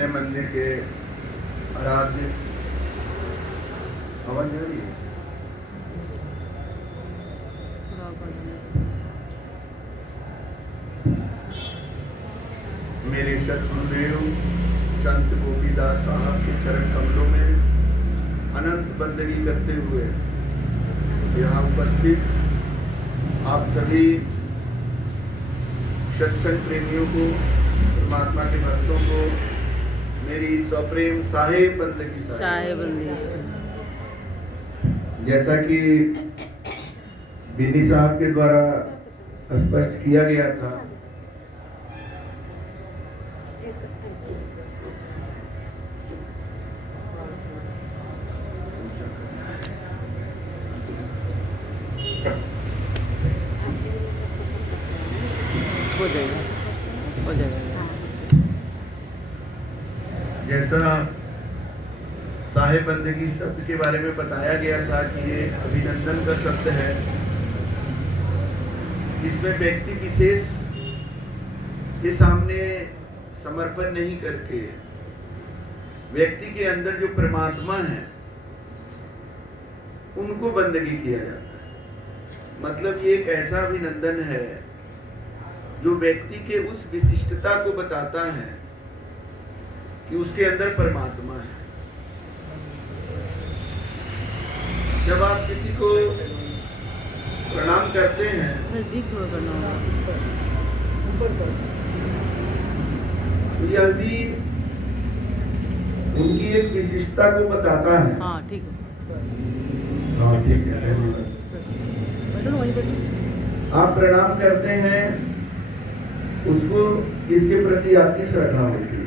हृदय मंदिर के आराध्य हवन जो है मेरे सतगुरुदेव संत गोपीदास साहब के चरण कमलों में अनंत बंदगी करते हुए यहाँ उपस्थित आप सभी सत्संग प्रेमियों को, परमात्मा के भक्तों को मेरी सप्रेम साहेब बंदगी। जैसा कि बिन्नी साहब के द्वारा स्पष्ट किया गया था, जैसा साहेब बंदगी शब्द के बारे में बताया गया था कि ये अभिनंदन का शब्द है। इसमें व्यक्ति विशेष के सामने समर्पण नहीं करके व्यक्ति के अंदर जो परमात्मा है उनको बंदगी किया जाता है। मतलब ये एक ऐसा अभिनंदन है जो व्यक्ति के उस विशिष्टता को बताता है कि उसके अंदर परमात्मा है। जब आप किसी को प्रणाम करते हैं तो यह भी उनकी एक विशिष्टता को बताता है। हाँ ठीक है। आप प्रणाम करते हैं उसको, इसके प्रति आपकी श्रद्धा होती है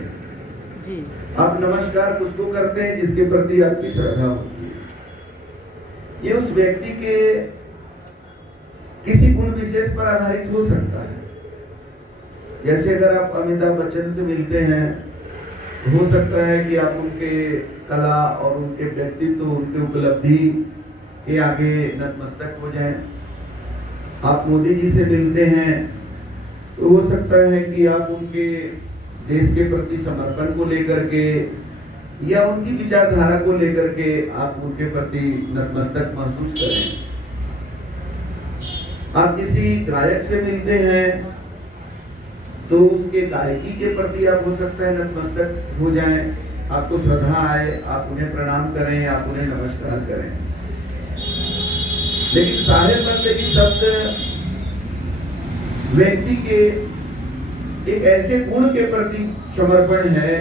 जी। आप नमस्कार उसको करते हैं जिसके प्रति आपकी श्रद्धा होती है। ये उस व्यक्ति के किसी गुण विशेष पर आधारित हो सकता है। जैसे अगर आप अमिताभ बच्चन से मिलते हैं तो हो सकता है कि आप उनके कला और उनके व्यक्तित्व, उनके उपलब्धि के आगे नतमस्तक हो जाएं। आप मोदी जी से मिलते हैं तो हो सकता है कि आप उनके देश के प्रति समर्पण को लेकर के या उनकी विचारधारा को लेकर के आप उनके प्रति नतमस्तक महसूस करें। आप किसी गायक से मिलते हैं तो उसके गायकी के प्रति आप हो सकता है नतमस्तक हो जाएं, आपको श्रद्धा आए, आप उन्हें प्रणाम करें, आप उन्हें नमस्कार करें। लेकिन साहेब बंदगी शब्द व्यक्ति के एक ऐसे गुण के प्रति समर्पण है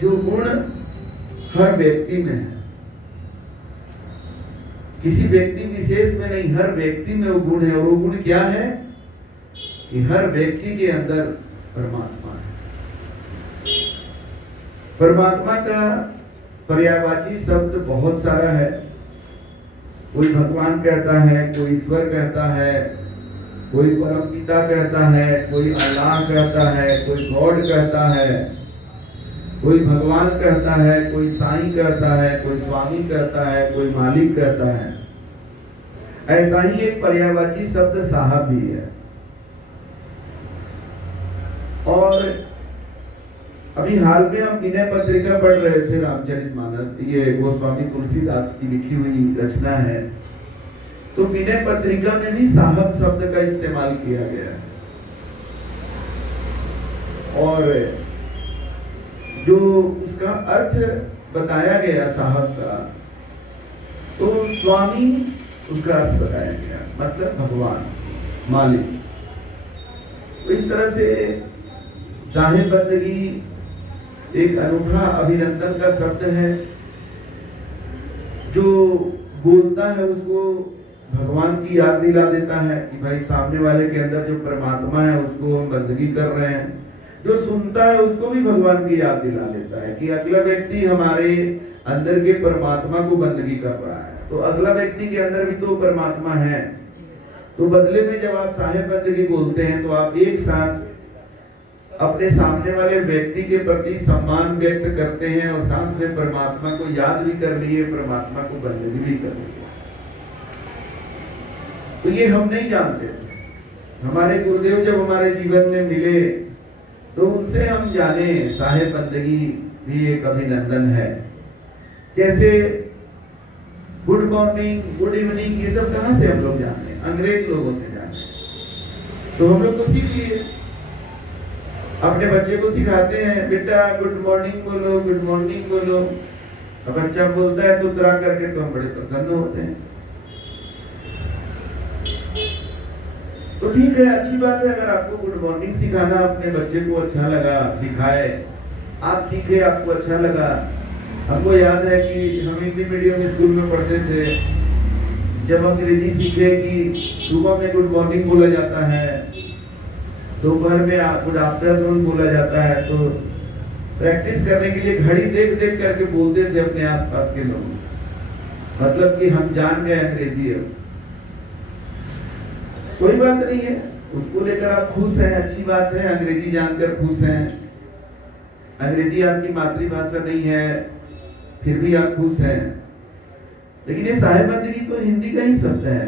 जो गुण हर व्यक्ति में है। किसी व्यक्ति विशेष में नहीं, हर व्यक्ति में वो गुण है। और वो गुण क्या है कि हर व्यक्ति के अंदर परमात्मा है। परमात्मा का पर्यायवाची शब्द बहुत सारा है। कोई भगवान कहता है, कोई ईश्वर कहता है, कोई परम पिता कहता है, कोई अल्लाह कहता है, कोई गॉड कहता है, कोई भगवान कहता है, कोई साईं कहता है, कोई स्वामी कहता है, कोई मालिक कहता है। ऐसा ही एक पर्यायवाची शब्द साहब भी है। और अभी हाल में हम विनय पत्रिका पढ़ रहे थे, रामचरितमानस, ये गोस्वामी तुलसीदास की लिखी हुई रचना है। तो विनय पत्रिका में भी साहब शब्द का इस्तेमाल किया गया है। और जो उसका अर्थ बताया गया साहब का, तो स्वामी उसका अर्थ बताया गया, मतलब भगवान, मालिक। तो इस तरह से साहेब बंदगी एक अनूठा अभिनंदन का शब्द है। जो बोलता है उसको भगवान की याद दिला देता है कि भाई सामने वाले के अंदर जो परमात्मा है उसको हम बंदगी कर रहे हैं। जो सुनता है उसको भी भगवान की याद दिला देता है कि अगला व्यक्ति हमारे अंदर के परमात्मा को बंदगी कर रहा है, तो अगला व्यक्ति के अंदर भी तो परमात्मा है। तो बदले में जब आप साहेब बंदगी बोलते हैं तो आप एक साथ अपने सामने वाले व्यक्ति के प्रति सम्मान व्यक्त करते हैं और साथ में परमात्मा को याद भी कर लिए, परमात्मा को बंदगी भी कर लिए। तो ये हम नहीं जानते। हमारे गुरुदेव जब हमारे जीवन में मिले तो उनसे हम जाने साहेब बंदगी भी एक अभिनंदन है। कैसे गुड मॉर्निंग, गुड इवनिंग, ये सब कहाँ से हम लोग जानते हैं? अंग्रेज लोगों से जानते हैं। तो हम लोग तो सीख लिए, अपने बच्चे को सिखाते हैं, बेटा गुड मॉर्निंग बोलो, गुड मॉर्निंग बोलो। अब बच्चा बोलता है तो उतरा करके, तो हम बड़े प्रसन्न होते हैं। तो ठीक है, अच्छी बात है। अगर आपको गुड मॉर्निंग सिखाना अपने बच्चे को अच्छा लगा, सिखाए, आप सीखे, आपको अच्छा लगा। हमको याद है कि हम हिंदी मीडियम स्कूल में पढ़ते थे, जब अंग्रेजी सीखे कि सुबह में गुड मॉर्निंग बोला जाता है, दोपहर में गुड आफ्टरनून बोला जाता है, तो प्रैक्टिस करने के लिए घड़ी देख देख करके बोलते थे अपने आसपास के लोग, मतलब कि हम जान गए अंग्रेजी। अब कोई बात नहीं है, उसको लेकर आप खुश हैं, अच्छी बात है, अंग्रेजी जानकर खुश हैं। अंग्रेजी आपकी मातृभाषा नहीं है, फिर भी आप खुश हैं। लेकिन ये साहेब बंदगी तो हिंदी का ही शब्द है।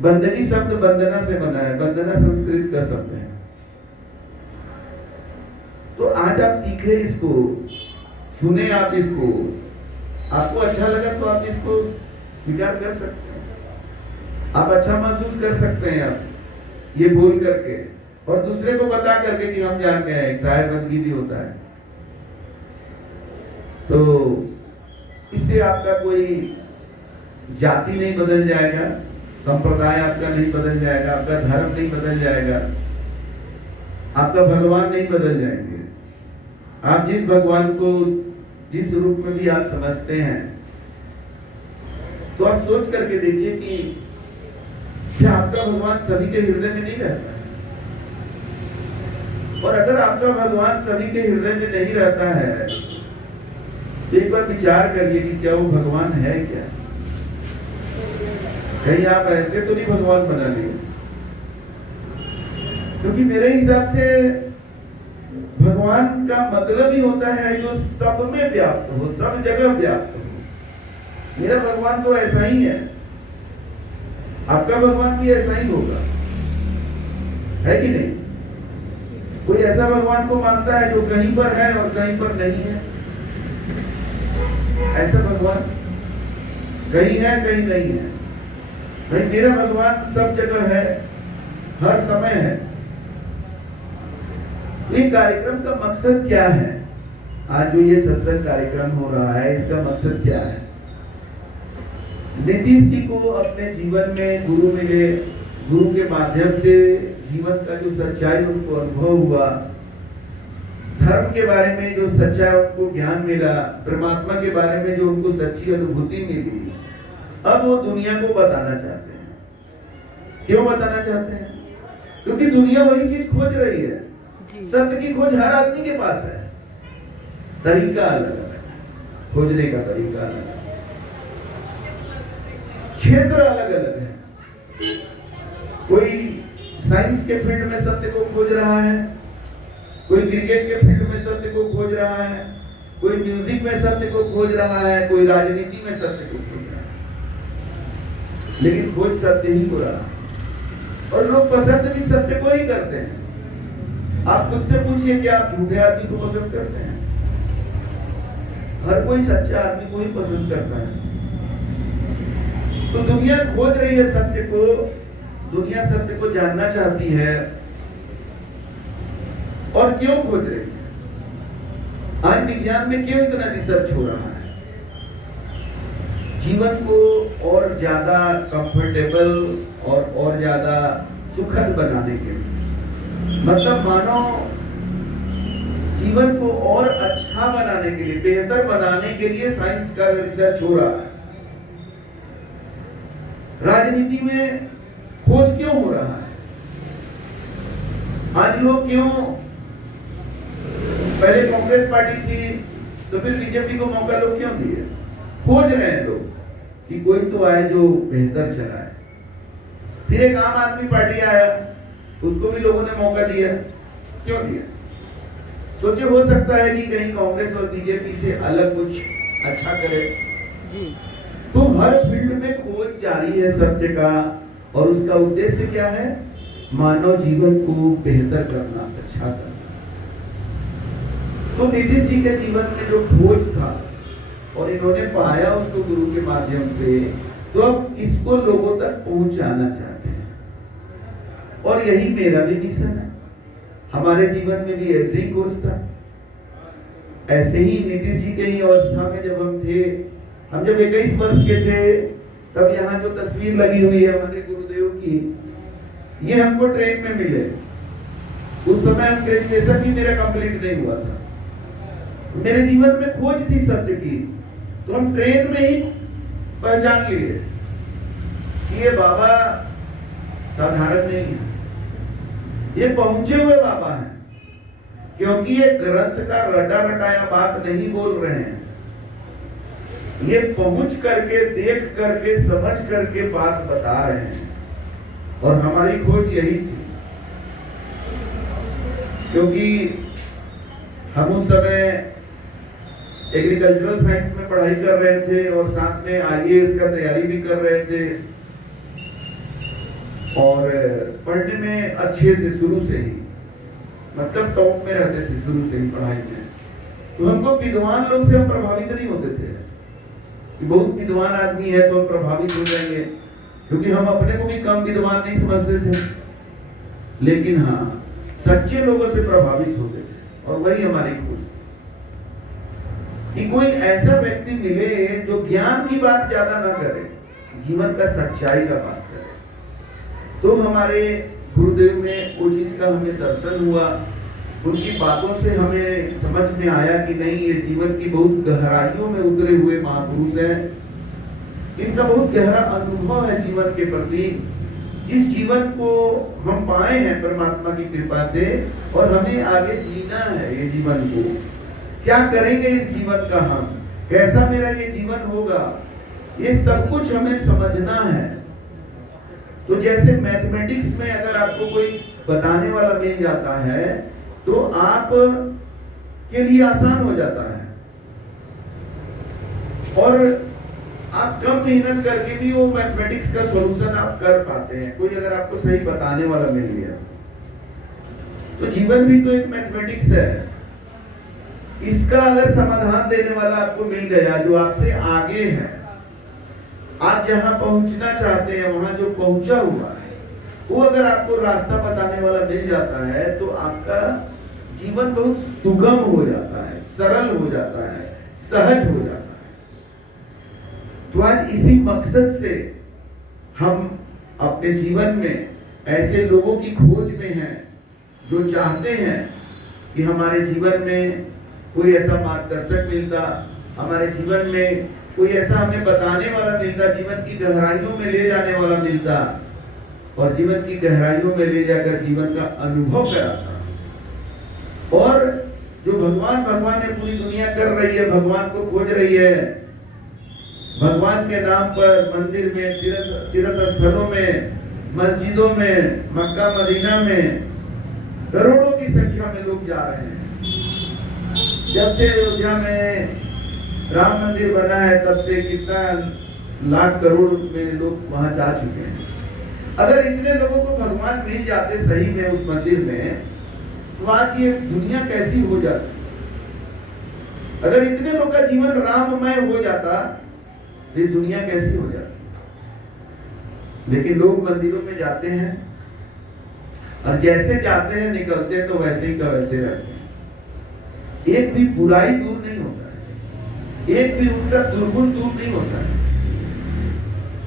बंदगी शब्द वंदना से बना है, वंदना संस्कृत का शब्द है। तो आज आप सीखे इसको, सुने आप इसको, आपको अच्छा लगा तो आप इसको स्वीकार कर सकते हैं, आप अच्छा महसूस कर सकते हैं आप ये बोल करके, और दूसरे को बता करके कि हम जान गए हैं साहेब बंदगी भी होता है। तो इससे आपका कोई जाति नहीं बदल जाएगा, संप्रदाय आपका नहीं बदल जाएगा, आपका धर्म नहीं बदल जाएगा, आपका भगवान नहीं बदल जाएंगे। आप जिस भगवान को जिस रूप में भी आप समझते हैं, तो आप सोच करके देखिए कि क्या आपका भगवान सभी के हृदय में नहीं रहता है? और अगर आपका भगवान सभी के हृदय में नहीं रहता है, तो एक बार विचार करिए कि क्या वो भगवान है क्या? कहीं आप ऐसे तो नहीं भगवान बना लिए? क्योंकि मेरे हिसाब से भगवान का मतलब ही होता है जो सब में व्याप्त हो, सब जगह व्याप्त हो। मेरा भगवान तो ऐसा ही है, आपका भगवान भी ऐसा ही होगा, है कि नहीं? कोई ऐसा भगवान को मानता है जो कहीं पर है और कहीं पर नहीं है? ऐसा भगवान कहीं है कहीं नहीं है। भाई मेरा भगवान सब जगह है, हर समय है। ये कार्यक्रम का मकसद क्या है? आज जो ये सत्संग कार्यक्रम हो रहा है, इसका मकसद क्या है? नीतीश जी को अपने जीवन में गुरु मिले, गुरु के माध्यम से जीवन का जो सच्चाई उनको अनुभव हुआ, धर्म के बारे में जो सच्चा उनको ज्ञान मिला, परमात्मा के बारे में जो उनको सच्ची अनुभूति मिली, अब वो दुनिया को बताना चाहते हैं। क्यों बताना चाहते हैं? क्योंकि दुनिया वही चीज खोज रही है। सत्य की खोज हर आदमी के पास है, तरीका अलग है, खोजने का तरीका अलग है, क्षेत्र अलग अलग है। कोई साइंस के फील्ड में सत्य को खोज रहा है, कोई क्रिकेट के फील्ड में सत्य को खोज रहा है, कोई म्यूजिक में सत्य को खोज रहा है, कोई राजनीति में सत्य को खोज रहा है। लेकिन खोज सत्य ही को रहा, और लोग पसंद भी सत्य को ही करते हैं। आप खुद से पूछिए कि आप झूठे आदमी को पसंद करते हैं? हर कोई सच्चा आदमी को ही पसंद करता है। तो दुनिया खोज रही है सत्य को, दुनिया सत्य को जानना चाहती है। और क्यों खोज रही है? आज विज्ञान में क्यों इतना रिसर्च हो रहा है? जीवन को और ज्यादा कंफर्टेबल और ज्यादा सुखद बनाने के लिए, मतलब मानव जीवन को और अच्छा बनाने के लिए, बेहतर बनाने के लिए साइंस का रिसर्च हो रहा है। राजनीति में खोज क्यों हो रहा है? आज लोग क्यों, पहले कांग्रेस पार्टी थी तो फिर बीजेपी को मौका लोग क्यों दिए? खोज रहे हैं लोग कि कोई तो आए जो बेहतर चलाए। फिर एक आम आदमी पार्टी आया, उसको भी लोगों ने मौका दिया। क्यों दिया? सोचे हो सकता है कि कहीं कांग्रेस और बीजेपी से अलग कुछ अच्छा करे। तो हर फील्ड में खोज जारी है सत्य का, और उसका उद्देश्य क्या है? मानव जीवन को बेहतर करना, अच्छा करना। तो नीतीश जी के जीवन में जो खोज था और इन्होंने पाया उसको गुरु के माध्यम से, तो अब इसको लोगों तक पहुंचाना चाहते हैं। और यही मेरा भी मिशन है। हमारे जीवन में भी ऐसे ही कोर्स था। ऐसे ही नीतीश जी के ही अवस्था में जब हम जब 21 वर्ष के थे, तब यहाँ जो तस्वीर लगी हुई है हमारे गुरुदेव की, ये हमको ट्रेन में मिले। उस समय हम ग्रेजुएशन भी मेरा कंप्लीट नहीं हुआ था। मेरे जीवन में खोज थी सत्य की, तो हम ट्रेन में ही पहचान लिए कि ये बाबा साधारण नहीं है, ये पहुंचे हुए बाबा हैं। क्योंकि ये ग्रंथ का रटा रटाया बात नहीं बोल रहे हैं, ये पहुंच करके, देख करके, समझ करके बात बता रहे हैं। और हमारी खोज यही थी, क्योंकि हम उस समय एग्रीकल्चरल साइंस में पढ़ाई कर रहे थे और साथ में आईएएस का तैयारी भी कर रहे थे, और पढ़ने में अच्छे थे शुरू से ही, मतलब टॉप में रहते थे शुरू से ही पढ़ाई में। तो हमको विद्वान लोग से हम प्रभावित नहीं होते थे कि बहुत विद्वान आदमी है तो हम प्रभावित हो जाएंगे, क्योंकि हम अपने को भी कम विद्वान नहीं समझते थे। लेकिन हाँ, सच्चे लोगों से प्रभावित होते थे, और वही हमारी खोज कि कोई ऐसा व्यक्ति मिले जो ज्ञान की बात ज्यादा ना करे, जीवन का सच्चाई का बात करे। तो हमारे गुरुदेव में वो चीज का हमें दर्शन हुआ। उनकी बातों से हमें समझ में आया कि नहीं, ये जीवन की बहुत गहराइयों में उतरे हुए महापुरुष हैं। इनका बहुत गहरा अनुभव है जीवन के प्रति, जिस जीवन को हम पाए हैं परमात्मा की कृपा से, और हमें आगे जीना है। ये जीवन को क्या करेंगे, इस जीवन का हम कैसा मेरा ये जीवन होगा, ये सब कुछ हमें समझना है। तो जैसे मैथमेटिक्स में अगर आपको कोई बताने वाला मिल जाता है तो आप के लिए आसान हो जाता है, और आप कम मेहनत करके भी वो मैथमेटिक्स का सॉल्यूशन आप कर पाते हैं। कोई अगर आपको सही बताने वाला मिल गया, तो जीवन भी तो एक मैथमेटिक्स है। इसका अगर समाधान देने वाला आपको मिल गया जो आपसे आगे है, आप जहां पहुंचना चाहते हैं वहां जो पहुंचा हुआ है, वो अगर आपको रास्ता बताने वाला मिल जाता है, तो आपका जीवन बहुत सुगम हो जाता है, सरल हो जाता है, सहज हो जाता है। तो आज इसी मकसद से हम अपने जीवन में ऐसे लोगों की खोज में हैं जो चाहते हैं कि हमारे जीवन में कोई ऐसा मार्गदर्शक मिलता, हमारे जीवन में कोई ऐसा हमें बताने वाला मिलता, जीवन की गहराइयों में ले जाने वाला मिलता, और जीवन की गहराइयों में ले जाकर जीवन का अनुभव कराता। और जो भगवान ने पूरी दुनिया कर रही है, भगवान को खोज रही है, भगवान के नाम पर मंदिर में, तीर्थ स्थलों में, मस्जिदों में, मक्का मदीना में करोड़ों की संख्या में लोग जा रहे हैं। जब से अयोध्या में राम मंदिर बना है, तब से कितना लाख करोड़ में लोग वहां जा चुके हैं। अगर इतने लोगों को भगवान मिल जाते सही में उस मंदिर में, तो आज ये दुनिया कैसी हो जाती। अगर इतने लोग का जीवन राममय हो जाता, ये दुनिया कैसी हो जाती। लेकिन लोग मंदिरों में जाते हैं, और जैसे जाते हैं निकलते हैं तो वैसे ही का वैसे रहते हैं। एक भी बुराई दूर नहीं होता है, एक भी उनका दुर्गुण दूर नहीं होता है।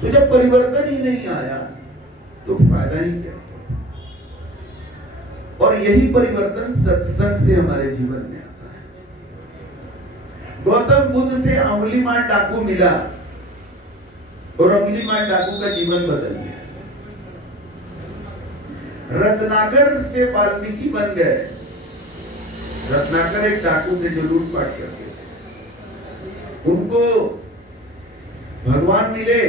तो जब परिवर्तन ही नहीं आया तो फायदा ही क्या। और यही परिवर्तन सत्संग से हमारे जीवन में आता है। गौतम बुद्ध से अंगुलीमाल डाकू मिला, और अंगुलीमाल डाकू का जीवन बदल गया। रत्नाकर से वाल्मीकि बन गए। रत्नाकर एक डाकू थे जो लूटपाट करते थे। उनको भगवान मिले,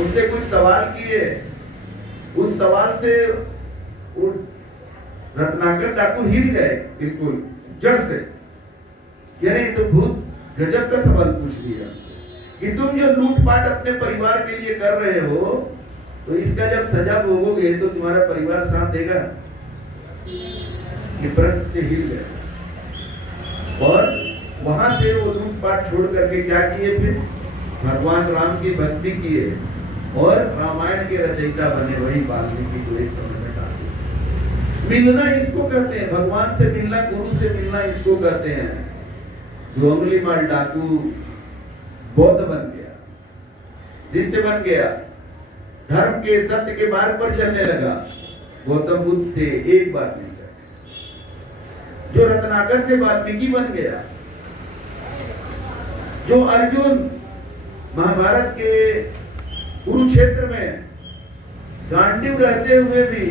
उनसे कुछ सवाल किए, उस सवाल से रत्नाकर डाकू हिल गए बिल्कुल जड़ से। यानी तो बहुत गजब का सवाल पूछ लिया कि तुम जो लूटपाट अपने परिवार के लिए कर रहे हो, तो इसका जब सजा भोगोगे तो तुम्हारा परिवार साथ देगा। ये प्रश्न से हिल गया। और वहां से वो लूटपाट छोड़ करके क्या किए, फिर भगवान राम की भक्ति किए और रामायण के रचयिता बने, वही वाल्मीकि को एक समय में डाल दिया। मिलना इसको कहते हैं, भगवान से मिलना, गुरु से मिलना इसको कहते हैं। जो उंगली माल डाकू बौद्ध बन गया, शिष्य बन गया, धर्म के सत्य के मार्ग पर चलने लगा, गौतम बुद्ध से एक बार नहीं करते। जो रत्नाकर से वाल्मीकि बन गया, जो अर्जुन महाभारत के कुरुक्षेत्र में गांडीव रहते हुए भी,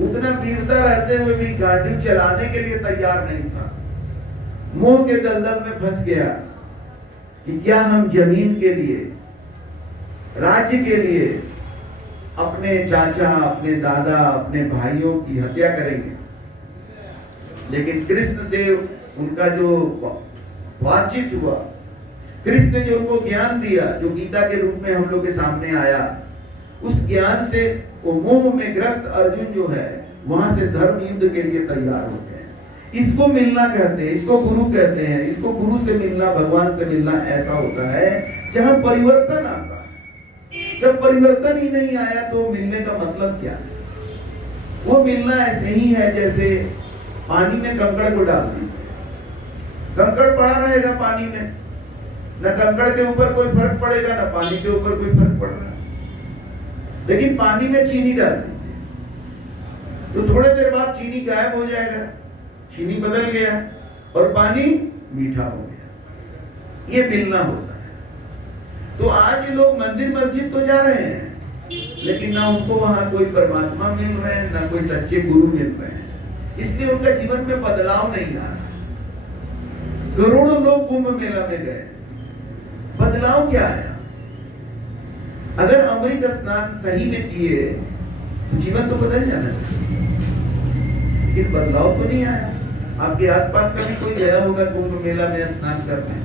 उतना वीरता रहते हुए भी गांडीव चलाने के लिए तैयार नहीं था, मोह के दलदल में फंस गया कि क्या हम जमीन के लिए, राज्य के लिए अपने चाचा, अपने दादा, अपने भाइयों की हत्या करेंगे। लेकिन कृष्ण से उनका जो बातचीत हुआ, कृष्ण ने जो उनको ज्ञान दिया, जो गीता के रूप में हम लोग के सामने आया, उस ज्ञान से वो मोह में ग्रस्त अर्जुन जो है वहां से धर्म युद्ध के लिए तैयार होते हैं। इसको मिलना कहते हैं, इसको गुरु कहते हैं। इसको गुरु से मिलना, भगवान से मिलना ऐसा होता है जहां परिवर्तन आता है। जब परिवर्तन ही नहीं आया तो मिलने का मतलब क्या है? वो मिलना ऐसे ही है जैसे पानी में कंकड़ को डाल दीजिए, कंकड़ पड़ा रहेगा पानी में, न कंकड़ के ऊपर कोई फर्क पड़ेगा, न पानी के ऊपर कोई फर्क पड़ रहा है। लेकिन पानी में चीनी डाल दीजिए तो थोड़े देर बाद चीनी गायब हो जाएगा, चीनी बदल गया और पानी मीठा हो गया। ये मिलना होता है। तो आज ये लोग मंदिर मस्जिद तो जा रहे हैं, लेकिन ना उनको वहां कोई परमात्मा मिल रहे हैं, ना कोई सच्चे गुरु मिल रहे हैं, इसलिए उनका जीवन में बदलाव नहीं आ रहा। करोड़ों लोग कुंभ मेला में गए, बदलाव क्या आया? अगर अमृत स्नान सही में किए तो जीवन तो बदल जाना चाहिए, लेकिन बदलाव तो नहीं आया। आपके आसपास कभी कोई गया होगा कुंभ मेला में स्नान करने,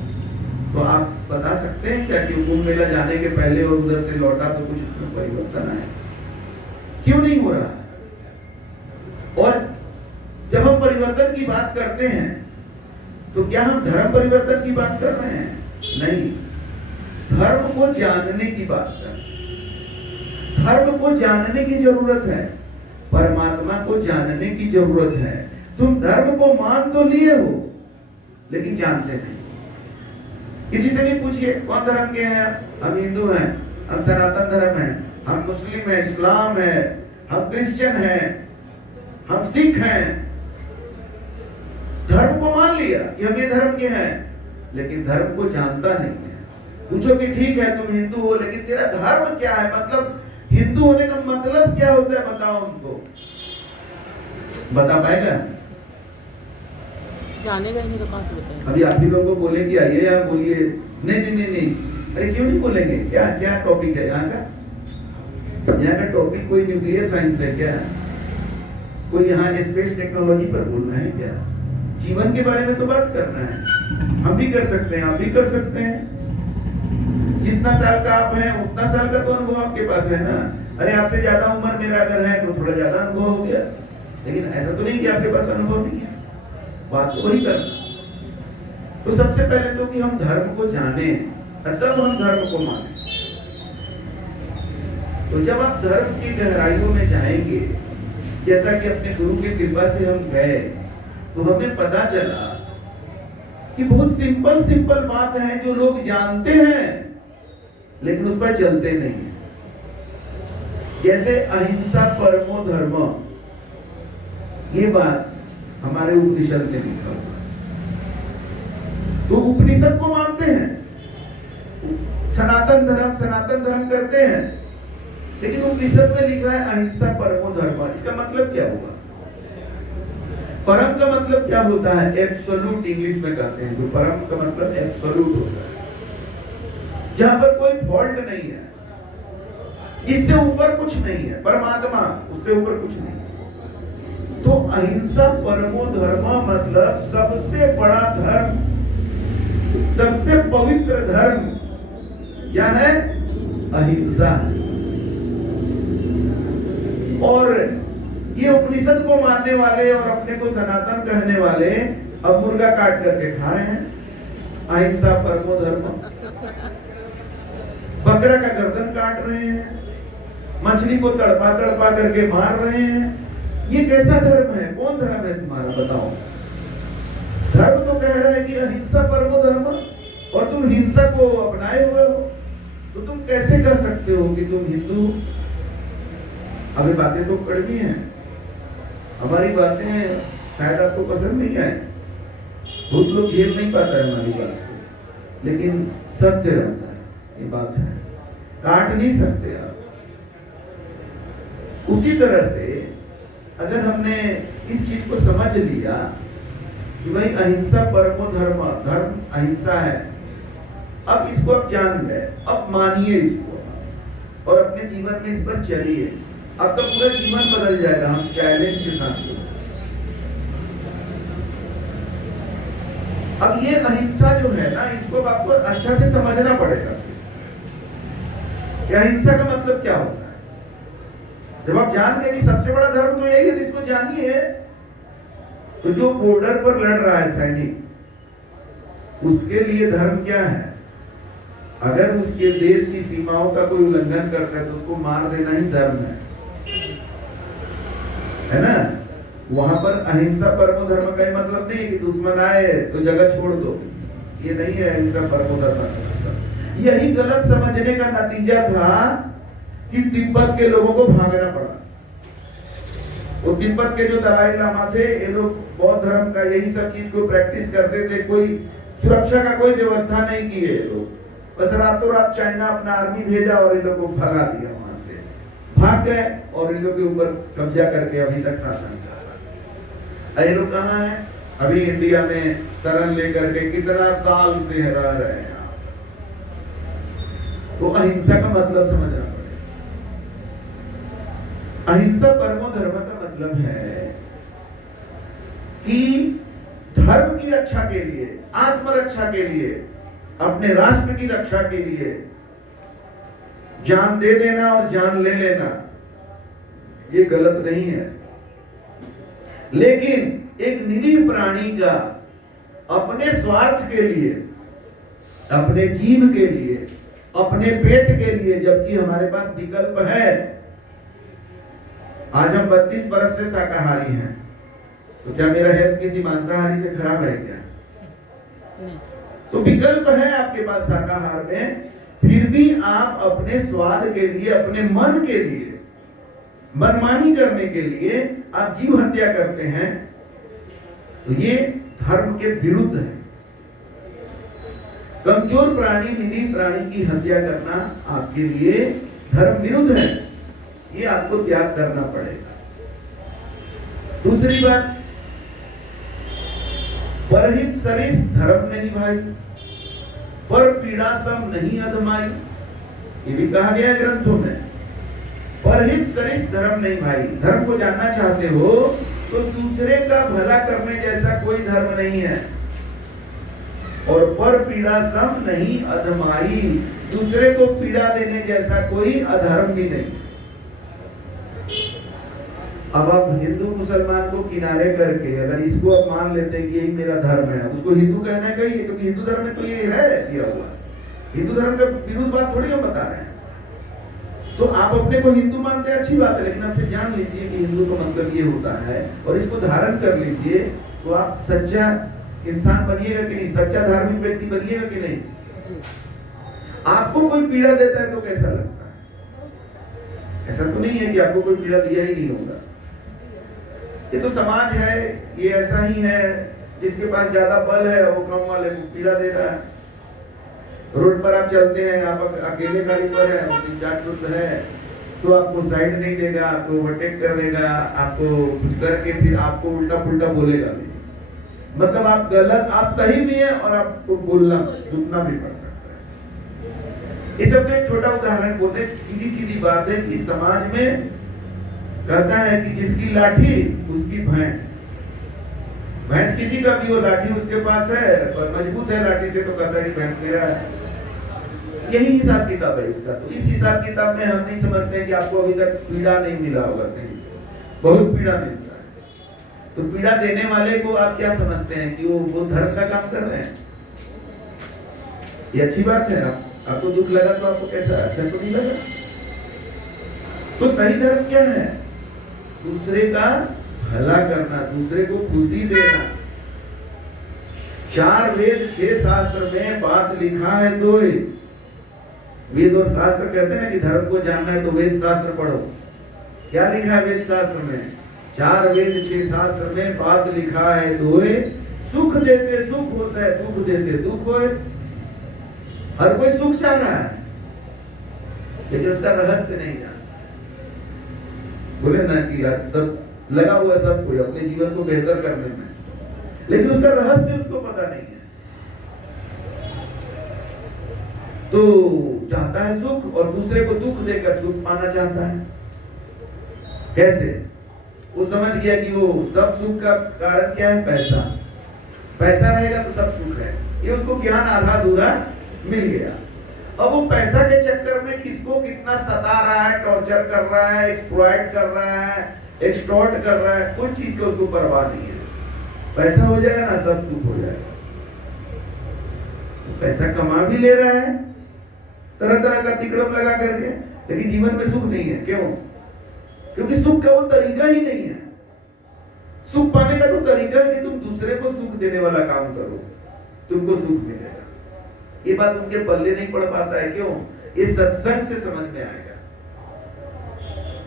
तो आप बता सकते हैं क्या कि कुंभ मेला जाने के पहले और उधर से लौटा तो कुछ उसमें परिवर्तन आया? क्यों नहीं हो रहा? और जब हम परिवर्तन की बात करते हैं तो क्या हम धर्म परिवर्तन की बात कर रहे हैं? नहीं, धर्म को जानने की बात कर रहे हैं। धर्म को जानने की जरूरत है, परमात्मा को जानने की जरूरत है। तुम धर्म को मान तो लिए हो लेकिन जानते नहीं। किसी से भी पूछिए कौन धर्म के हैं? हम हिंदू हैं, हम सनातन धर्म हैं, हम मुस्लिम हैं, इस्लाम है, हम क्रिश्चियन हैं, हम सिख हैं। धर्म को मान लिया कि हम ये धर्म के हैं, लेकिन धर्म को जानता नहीं है। पूछो कि ठीक है तुम हिंदू हो, लेकिन तेरा धर्म क्या है? मतलब हिंदू होने का मतलब क्या होता है? बताओ हमको, बता पाएगा? जानेगा ही नहीं तो कहां से बताएगा? अभी आप ही लोगों को बोले कि आइए या बोलिए, नहीं नहीं नहीं नहीं, अरे क्यों नहीं बोलेंगे? क्या क्या टॉपिक है यहाँ का? यहाँ का टॉपिक कोई न्यूक्लियर साइंस है क्या? कोई यहाँ स्पेस टेक्नोलॉजी पर बोलना है क्या? जीवन के बारे में तो बात करना है। हम भी कर सकते हैं, आप भी कर सकते हैं। जितना साल का आप हैं उतना साल का तो अनुभव आपके पास है ना। अरे आपसे ज्यादा उम्र मेरा अगर है तो थोड़ा ज्यादा अनुभव हो गया, लेकिन ऐसा तो नहीं कि आपके पास अनुभव नहीं है। बात तो वही करना। तो सबसे पहले तो कि हम धर्म को जाने, तब हम धर्म को माने। तो जब आप धर्म की गहराइयों में जाएंगे, जैसा कि अपने गुरु की कृपा से हम गए, तो हमें पता चला कि बहुत सिंपल सिंपल बात है जो लोग जानते हैं लेकिन उस पर चलते नहीं है। जैसे अहिंसा परमो धर्म, ये बात हमारे उपनिषद में लिखा हुआ है। तो उपनिषद को मानते हैं, सनातन धर्म करते हैं, लेकिन उपनिषद में लिखा है अहिंसा परमो धर्म। इसका मतलब क्या हुआ? परम का मतलब क्या होता है? एब्सोल्यूट इंग्लिश में कहते हैं। जो परम का मतलब एब्सोल्यूट होता है, जहां पर कोई फॉल्ट नहीं है, इससे ऊपर कुछ नहीं है। परमात्मा, उससे ऊपर कुछ नहीं है। तो अहिंसा परमो धर्म मतलब सबसे बड़ा धर्म, सबसे पवित्र धर्म क्या है? अहिंसा। और ये उपनिषद को मानने वाले और अपने को सनातन कहने वाले अब मुर्गा काट करके खा रहे हैं, अहिंसा परमो धर्म। बकरा का गर्दन काट रहे हैं, मछली को तड़पा तड़पा करके मार रहे हैं। ये कैसा धर्म है? कौन धर्म है तुम्हारा? बताओ। धर्म तो कह रहा है कि अहिंसा परमो धर्म, और तुम हिंसा को अपनाए हुए हो। तो तुम कैसे कह सकते हो कि तुम हिंदू? अभी बातें तो कड़वी हैं, हमारी बातें शायद आपको पसंद नहीं आए, बहुत लोग झेल नहीं पाता है हमारी बात को, लेकिन सत्य रहता है, ये बात है, काट नहीं सकते आप। उसी तरह से अगर हमने इस चीज को समझ लिया कि भाई अहिंसा परमो धर्म, धर्म अहिंसा है, अब इसको आप जान गए, अब मानिए इसको और अपने जीवन में इस पर चलिए, आपका पूरा जीवन बदल जाएगा। हम चैलेंज के साथ। अब ये अहिंसा जो है ना, इसको आपको अच्छा से समझना पड़ेगा कि अहिंसा का मतलब क्या होता है। जब आप जान गए कि सबसे बड़ा धर्म तो यही है, तो इसको जानिए। तो जो बॉर्डर पर लड़ रहा है सैनिक, उसके लिए धर्म क्या है? अगर उसके देश की सीमाओं का कोई उल्लंघन करता है तो उसको मार देना ही धर्म है ना। वहां पर अहिंसा परमो धर्म का मतलब नहीं है कि दुश्मन आए तो जगह छोड़ दो, ये नहीं है अहिंसा परमो धर्म। यही गलत समझने का नतीजा था कि तिब्बत के लोगों को भागना पड़ा। वो तिब्बत के जो दलाई लामा थे, ये लोग बौद्ध धर्म का यही सब चीज को प्रैक्टिस करते थे, कोई सुरक्षा का कोई व्यवस्था नहीं की है लोग, बस रातों रात चाइना अपना आर्मी भेजा और इन लोगों को भगा दिया, वहां से भाग गए और इन लोग के ऊपर कब्जा करके अभी तक शासन कर रहा है। ये लोग कहाँ हैं? अभी इंडिया में शरण लेकर के कितना साल से रह रहे हैं। तो अहिंसा का मतलब समझना पड़ेगा। अहिंसा परमो धर्म का मतलब है कि धर्म की रक्षा के लिए, आत्मरक्षा के लिए, अपने राष्ट्र की रक्षा के लिए जान दे देना और जान ले लेना, ये गलत नहीं है। लेकिन एक निरीह प्राणी का अपने स्वार्थ के लिए, अपने जीव के लिए, अपने पेट के लिए, जबकि हमारे पास विकल्प है। आज हम 32 बरस से शाकाहारी हैं, तो क्या मेरा हेल्थ किसी मांसाहारी से खराब है क्या? नहीं। तो विकल्प है आपके पास शाकाहार में, फिर भी आप अपने स्वाद के लिए, अपने मन के लिए, मनमानी करने के लिए आप जीव हत्या करते हैं, तो ये धर्म के विरुद्ध है। कमजोर प्राणी, निरीह प्राणी की हत्या करना आपके लिए धर्म विरुद्ध है, ये आपको त्याग करना पड़ेगा। दूसरी बात, परहित सरिस धर्म नहीं भाई, पर पीड़ा सम नहीं अधमाई, ये भी कहा गया है ग्रंथों में। परहित सरिस धर्म नहीं भाई। धर्म को जानना चाहते हो तो दूसरे का भला करने जैसा कोई धर्म नहीं है, और पर पीड़ा सम नहीं अधमाई, दूसरे को पीड़ा देने जैसा कोई अधर्म भी नहीं। अब आप हिंदू मुसलमान को किनारे करके अगर इसको आप मान लेते हैं कि यही मेरा धर्म है, उसको हिंदू कहना चाहिए, क्योंकि हिंदू धर्म में तो ये है दिया हुआ। हिंदू धर्म का विरुद्ध बात थोड़ी हम बता रहे हैं। तो आप अपने को हिंदू मानते हैं, अच्छी बात है, लेकिन आपसे जान लीजिए कि हिंदू का मतलब ये होता है, और इसको धारण कर लीजिए, तो आप सच्चा इंसान बनिएगा कि नहीं, सच्चा धार्मिक व्यक्ति बनिएगा कि नहीं। आपको कोई पीड़ा देता है तो कैसा लगता है? ऐसा तो नहीं है कि आपको कोई पीड़ा दिया ही नहीं होगा। ये तो समाज है, ये ऐसा ही है, जिसके पास ज्यादा बल है वो कम वाले को पीड़ा दे रहा है। रोड पर आप चलते हैं, आप अकेले गाड़ी पर है, 3-4 ग्रुप है, तो आपको साइड नहीं देगा, आपको ओवरटेक कर देगा, आपको कुछ करके फिर आपको उल्टा पुल्टा बोलेगा भी। मतलब आप गलत, आप सही भी हैं और आपको बोलना सुनना भी पड़ सकता है। इस सब एक छोटा उदाहरण बोलते, सीधी सीधी बात है कि समाज में कहता है कि जिसकी लाठी उसकी भैंस, भैंस किसी का भी हो, लाठी उसके पास है पर मजबूत है लाठी से, तो कहता है कि भैंस मेरा है। यही हिसाब किताब है इसका। तो इस हिसाब किताब में हम नहीं समझते कि आपको अभी तक पीड़ा नहीं मिला होगा कहीं से, बहुत पीड़ा मिलता है। तो पीड़ा देने वाले को आप क्या समझते हैं कि वो धर्म का काम कर रहे हैं? ये अच्छी बात है। आपको दुख लगा तो आपको कैसा, अच्छा तो नहीं लगा? तो सही धर्म क्या है? दूसरे का भला करना, दूसरे को खुशी देना। 4 वेद 6 शास्त्र में बात लिखा है 2 ही। वेद और शास्त्र कहते हैं कि धर्म को जानना है तो वेद शास्त्र पढ़ो। क्या लिखा है वेद शास्त्र में? 4 वेद 6 शास्त्र में बात लिखा है 2 ही। सुख देते सुख होता है, दुख देते दुख होए। हर कोई सुख चाह रहा है लेकिन उसका रहस्य नहीं जानता। बोले ना कि आज सब लगा हुआ है सब कोई अपने जीवन को बेहतर करने में, लेकिन उसका रहस्य उसको पता नहीं है। तो चाहता है सुख और दूसरे को दुख देकर सुख पाना चाहता है। कैसे? वो समझ गया कि वो सब सुख का कारण क्या है? पैसा। पैसा रहेगा तो सब सुख है। ये उसको ज्ञान आधा अधूरा मिल गया। अब वो पैसा के चक्कर में किसको कितना सता रहा है, टॉर्चर कर रहा है, एक्सप्लॉइट कर रहा है, एक्सटॉर्ट कर रहा है, कोई चीज का उसको परवाह नहीं है। पैसा हो जाएगा ना, सब सुख हो जाएगा। तो पैसा कमा भी ले रहा है तरह तरह का तिकड़म लगा करके, लेकिन जीवन में सुख नहीं है। क्यों? क्योंकि सुख का वो तरीका ही नहीं है। सुख पाने का तो तरीका है कि तुम दूसरे को सुख देने वाला काम करो, तुमको सुख मिलेगा। ये बात उनके पल्ले नहीं पड़ पाता है। क्यों? ये सत्संग से समझ में आएगा।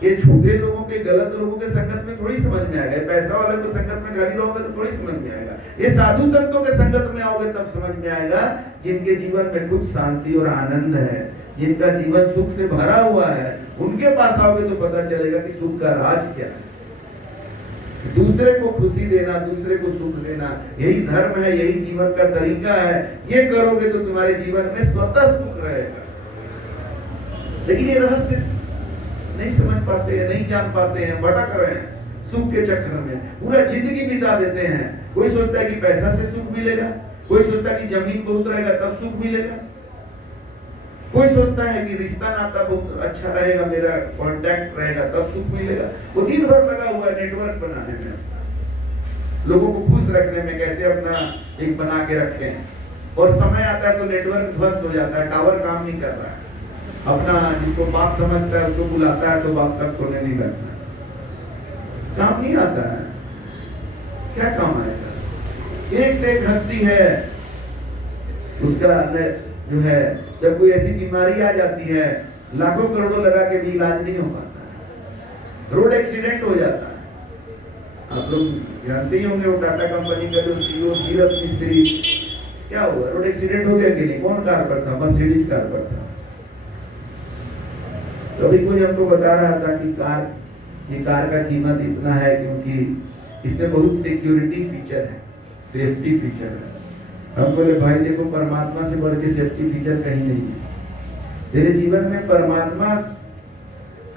ये झूठे लोगों के, गलत लोगों के संगत में थोड़ी समझ में आएगा। पैसा वाले को संगत में खाली रहोगे तो थोड़ी समझ में आएगा। ये साधु संतों के संगत में आओगे तब समझ में आएगा, जिनके जीवन में खुद शांति और आनंद है, जिनका जीवन सुख से भरा हुआ है। उनके पास आओगे तो पता चलेगा कि सुख का राज क्या है। दूसरे को खुशी देना, दूसरे को सुख देना, यही धर्म है, यही जीवन का तरीका है। ये करोगे तो तुम्हारे जीवन में स्वतः सुख रहेगा। लेकिन ये रहस्य नहीं समझ पाते हैं, नहीं जान पाते हैं, भटक रहे हैं सुख के चक्कर में, पूरा जिंदगी बिता देते हैं। कोई सोचता है कि पैसा से सुख मिलेगा, कोई सोचता है कि जमीन बहुत रहेगा तब सुख मिलेगा, कोई सोचता है कि रिश्ता नाता बहुत अच्छा रहेगा, मेरा कांटेक्ट रहेगा तब सुख मिलेगा। वो दिन भर लगा हुआ है नेटवर्क बनाने में, लोगों को खुश रखने में, कैसे अपना एक बना के रखें। और समय आता है तो नेटवर्क ध्वस्त हो जाता है, टावर काम नहीं कर रहा है। अपना जिसको बाप समझता है उसको बुलाता है तो बाप तक खोने नहीं लगता है, काम नहीं आता है। क्या काम आएगा? एक से एक हस्ती है, उसका जो है जब कोई ऐसी बीमारी आ जाती है लाखों करोड़ों लगा के भी इलाज नहीं हो पाता है। रोड एक्सीडेंट हो जाता है। आप लोग जानते ही होंगे वो टाटा कंपनी का जो सीईओ सीरस मिस्त्री, क्या हुआ? रोड एक्सीडेंट हो गया कि नहीं? कौन कार पर था? मर्सिडीज कार पर था। तो अभी कोई हमको बता रहा था कि ये कार का कीमत इतना है क्योंकि इसमें बहुत सिक्योरिटी फीचर है, सेफ्टी फीचर है। हम बोले भाई देखो, परमात्मा से बढ़ के सेफ्टी फीचर कहीं नहीं है। तेरे जीवन में परमात्मा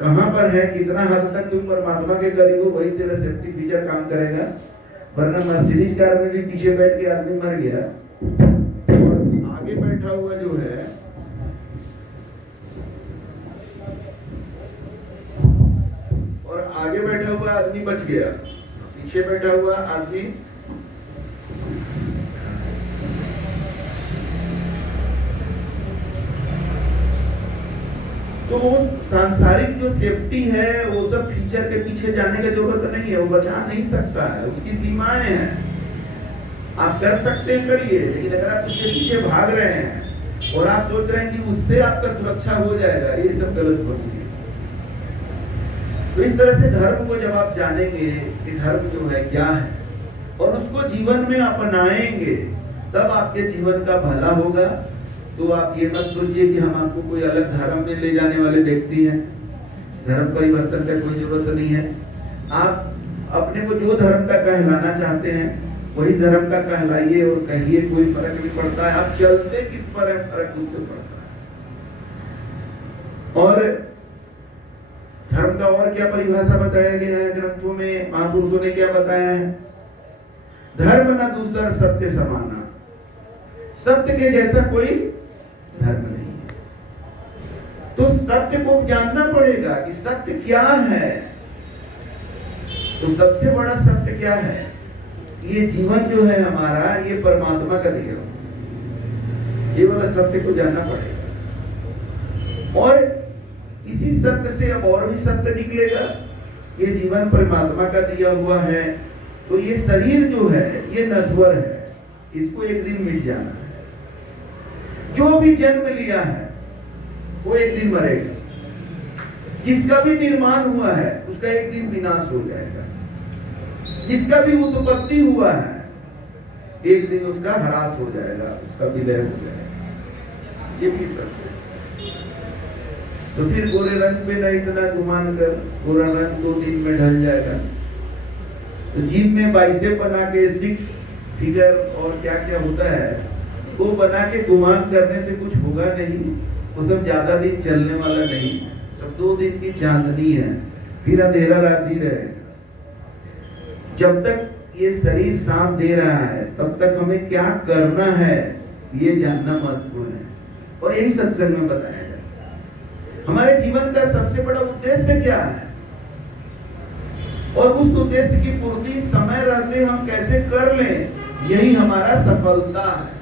कहां पर है, कितना हद तक तुम परमात्मा के करीब हो, वही तेरा सेफ्टी फीचर काम करेगा। वरना मर्सिडीज कार में भी पीछे बैठ के आदमी मर गया और आगे बैठा हुआ जो है आगे बैठा हुआ आदमी बच गया, पीछे बैठा हुआ आदमी तो वो सांसारिक जो सेफ्टी है वो सब फीचर के पीछे जाने की जरूरत नहीं है। वो बचा नहीं सकता है, उसकी सीमाएं हैं। आप कर सकते हैं, करिए, लेकिन अगर आप उसके पीछे भाग रहे हैं और आप सोच रहे हैं कि उससे आपका सुरक्षा हो जाएगा, ये सब गलत होती है। तो इस तरह से धर्म को जब आप जानेंगे कि धर्म जो है क्या है और उसको जीवन में अपनाएंगे तब आपके जीवन का भला होगा। तो आप ये मत सोचिए कि हम आपको कोई अलग धर्म में ले जाने वाले व्यक्ति हैं, धर्म परिवर्तन का कोई जरूरत नहीं है। आप अपने को जो धर्म का कहलाना चाहते हैं वही धर्म का कहलाइए और कहिए, कोई फर्क नहीं पड़ता है। आप चलते किस पर है फर्क उससे पड़ता है। और धर्म का और क्या परिभाषा बताया गया है ग्रंथों में, महापुरुषों ने क्या बताया है? धर्म न दूसर सत्य समाना, सत्य के जैसा कोई धर्म नहीं है। तो सत्य को जानना पड़ेगा कि सत्य क्या है। तो सबसे बड़ा सत्य क्या है? ये जीवन जो है हमारा, ये परमात्मा का दिया हुआ, ये वाला सत्य को जानना पड़ेगा। और इसी सत्य से अब और भी सत्य निकलेगा। ये जीवन परमात्मा का दिया हुआ है, तो ये शरीर जो है ये नश्वर है, इसको एक दिन मिट जाना है। जो भी जन्म लिया है वो एक दिन मरेगा। जिसका भी निर्माण हुआ है उसका एक दिन विनाश हो जाएगा। जिसका भी उत्पत्ति हुआ है एक दिन उसका ह्रास हो जाएगा, उसका विलय हो जाएगा। ये भी सत्य है। तो फिर गोरे रंग पे न इतना गुमान कर, गोरा रंग 2 दिन में ढल जाएगा। तो जिम में बाइसेप बना के 6 फिगर और क्या क्या होता है वो बना के गुमान करने से कुछ होगा नहीं। वो सब ज्यादा दिन चलने वाला नहीं, सब 2 दिन की चांदनी है, फिर अंधेरा रात ही रहेगा। जब तक ये शरीर साथ दे रहा है तब तक हमें क्या करना है ये जानना महत्वपूर्ण है। और यही सत्संग में बताया जाए। हमारे जीवन का सबसे बड़ा उद्देश्य क्या है और उस उद्देश्य की पूर्ति समय रहते हम कैसे कर लें, यही हमारा सफलता है।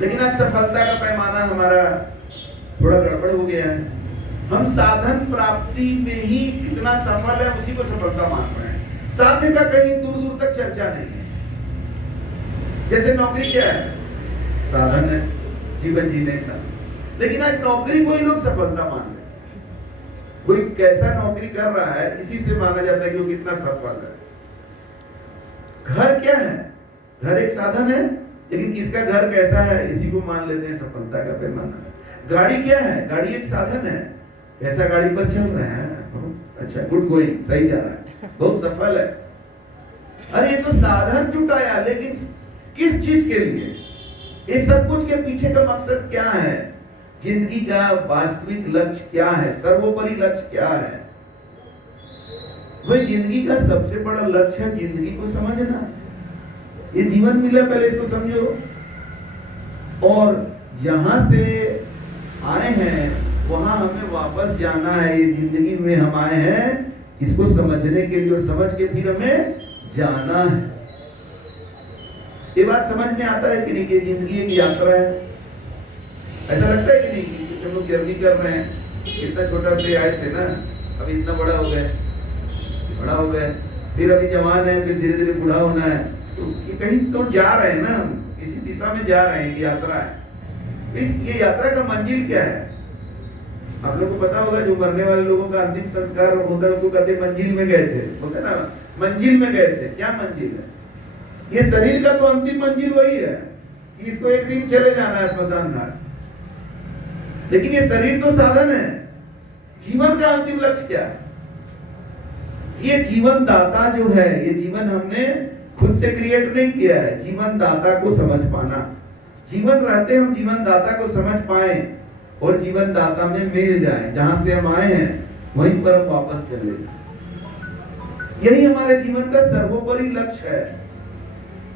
लेकिन आज सफलता का पैमाना हमारा थोड़ा गड़बड़ हो गया है। हम साधन प्राप्ति में ही कितना सफल है उसी को सफलता मान रहे हैं। साध्य का कहीं दूर दूर तक चर्चा नहीं है। जैसे नौकरी क्या है? साधन है जीवन जीने का। लेकिन आज नौकरी को ही लोग सफलता मान रहे हैं। कोई कैसा नौकरी कर रहा है इसी से माना जाता है कि वो कितना सफल है। घर क्या है? घर एक साधन है, लेकिन किसका घर कैसा है इसी को मान लेते हैं सफलता का पैमाना। गाड़ी क्या है? गाड़ी एक साधन है, कैसा गाड़ी पर चल रहे हैं, अच्छा गुड गोइंग, सही जा रहा है, बहुत सफल है। अरे ये तो साधन जुटाया, लेकिन किस चीज के लिए? ये सब कुछ के पीछे का मकसद क्या है? जिंदगी का वास्तविक लक्ष्य क्या है? सर्वोपरि लक्ष्य क्या है? वह जिंदगी का सबसे बड़ा लक्ष्य है जिंदगी को समझना। ये जीवन मिला, पहले इसको समझो। और जहां से आए हैं वहां हमें वापस जाना है। ये जिंदगी में हम आए हैं इसको समझने के लिए, और समझ के फिर हमें जाना है। ये बात समझ में आता है कि नहीं कि जिंदगी एक यात्रा है? ऐसा लगता है कि नहीं कि हम लोग जर्नी कर रहे हैं? इतना छोटा से आए थे ना, अभी इतना बड़ा हो गए, फिर अभी जवान है, फिर धीरे धीरे बूढ़ा होना है। तो कहीं तो जा रहे हैं ना, किसी दिशा में जा रहे हैं, कि यात्रा है। ये यात्रा का मंजिल क्या है? आप लोगों को पता होगा, जो मरने वाले लोगों का अंतिम संस्कार होता है उसको कहते हैं मंजिल में गए थे, बोलते ना मंजिल में गए थे। क्या मंजिल है? ये शरीर का तो अंतिम मंजिल वही है कि इसको एक दिन चले जाना है स्मशान घाट। लेकिन ये शरीर तो साधन है। जीवन का अंतिम लक्ष्य क्या है? ये जीवन दाता जो है, ये जीवन हमने खुद से क्रिएट नहीं किया है। जीवन दाता को समझ पाना, जीवन रहते हम जीवन दाता को समझ पाए और जीवन दाता में मिल जाए। जहां से हम आए हैं वहीं पर हम वापस चले जाए। यही हमारे जीवन का सर्वोपरि लक्ष्य है।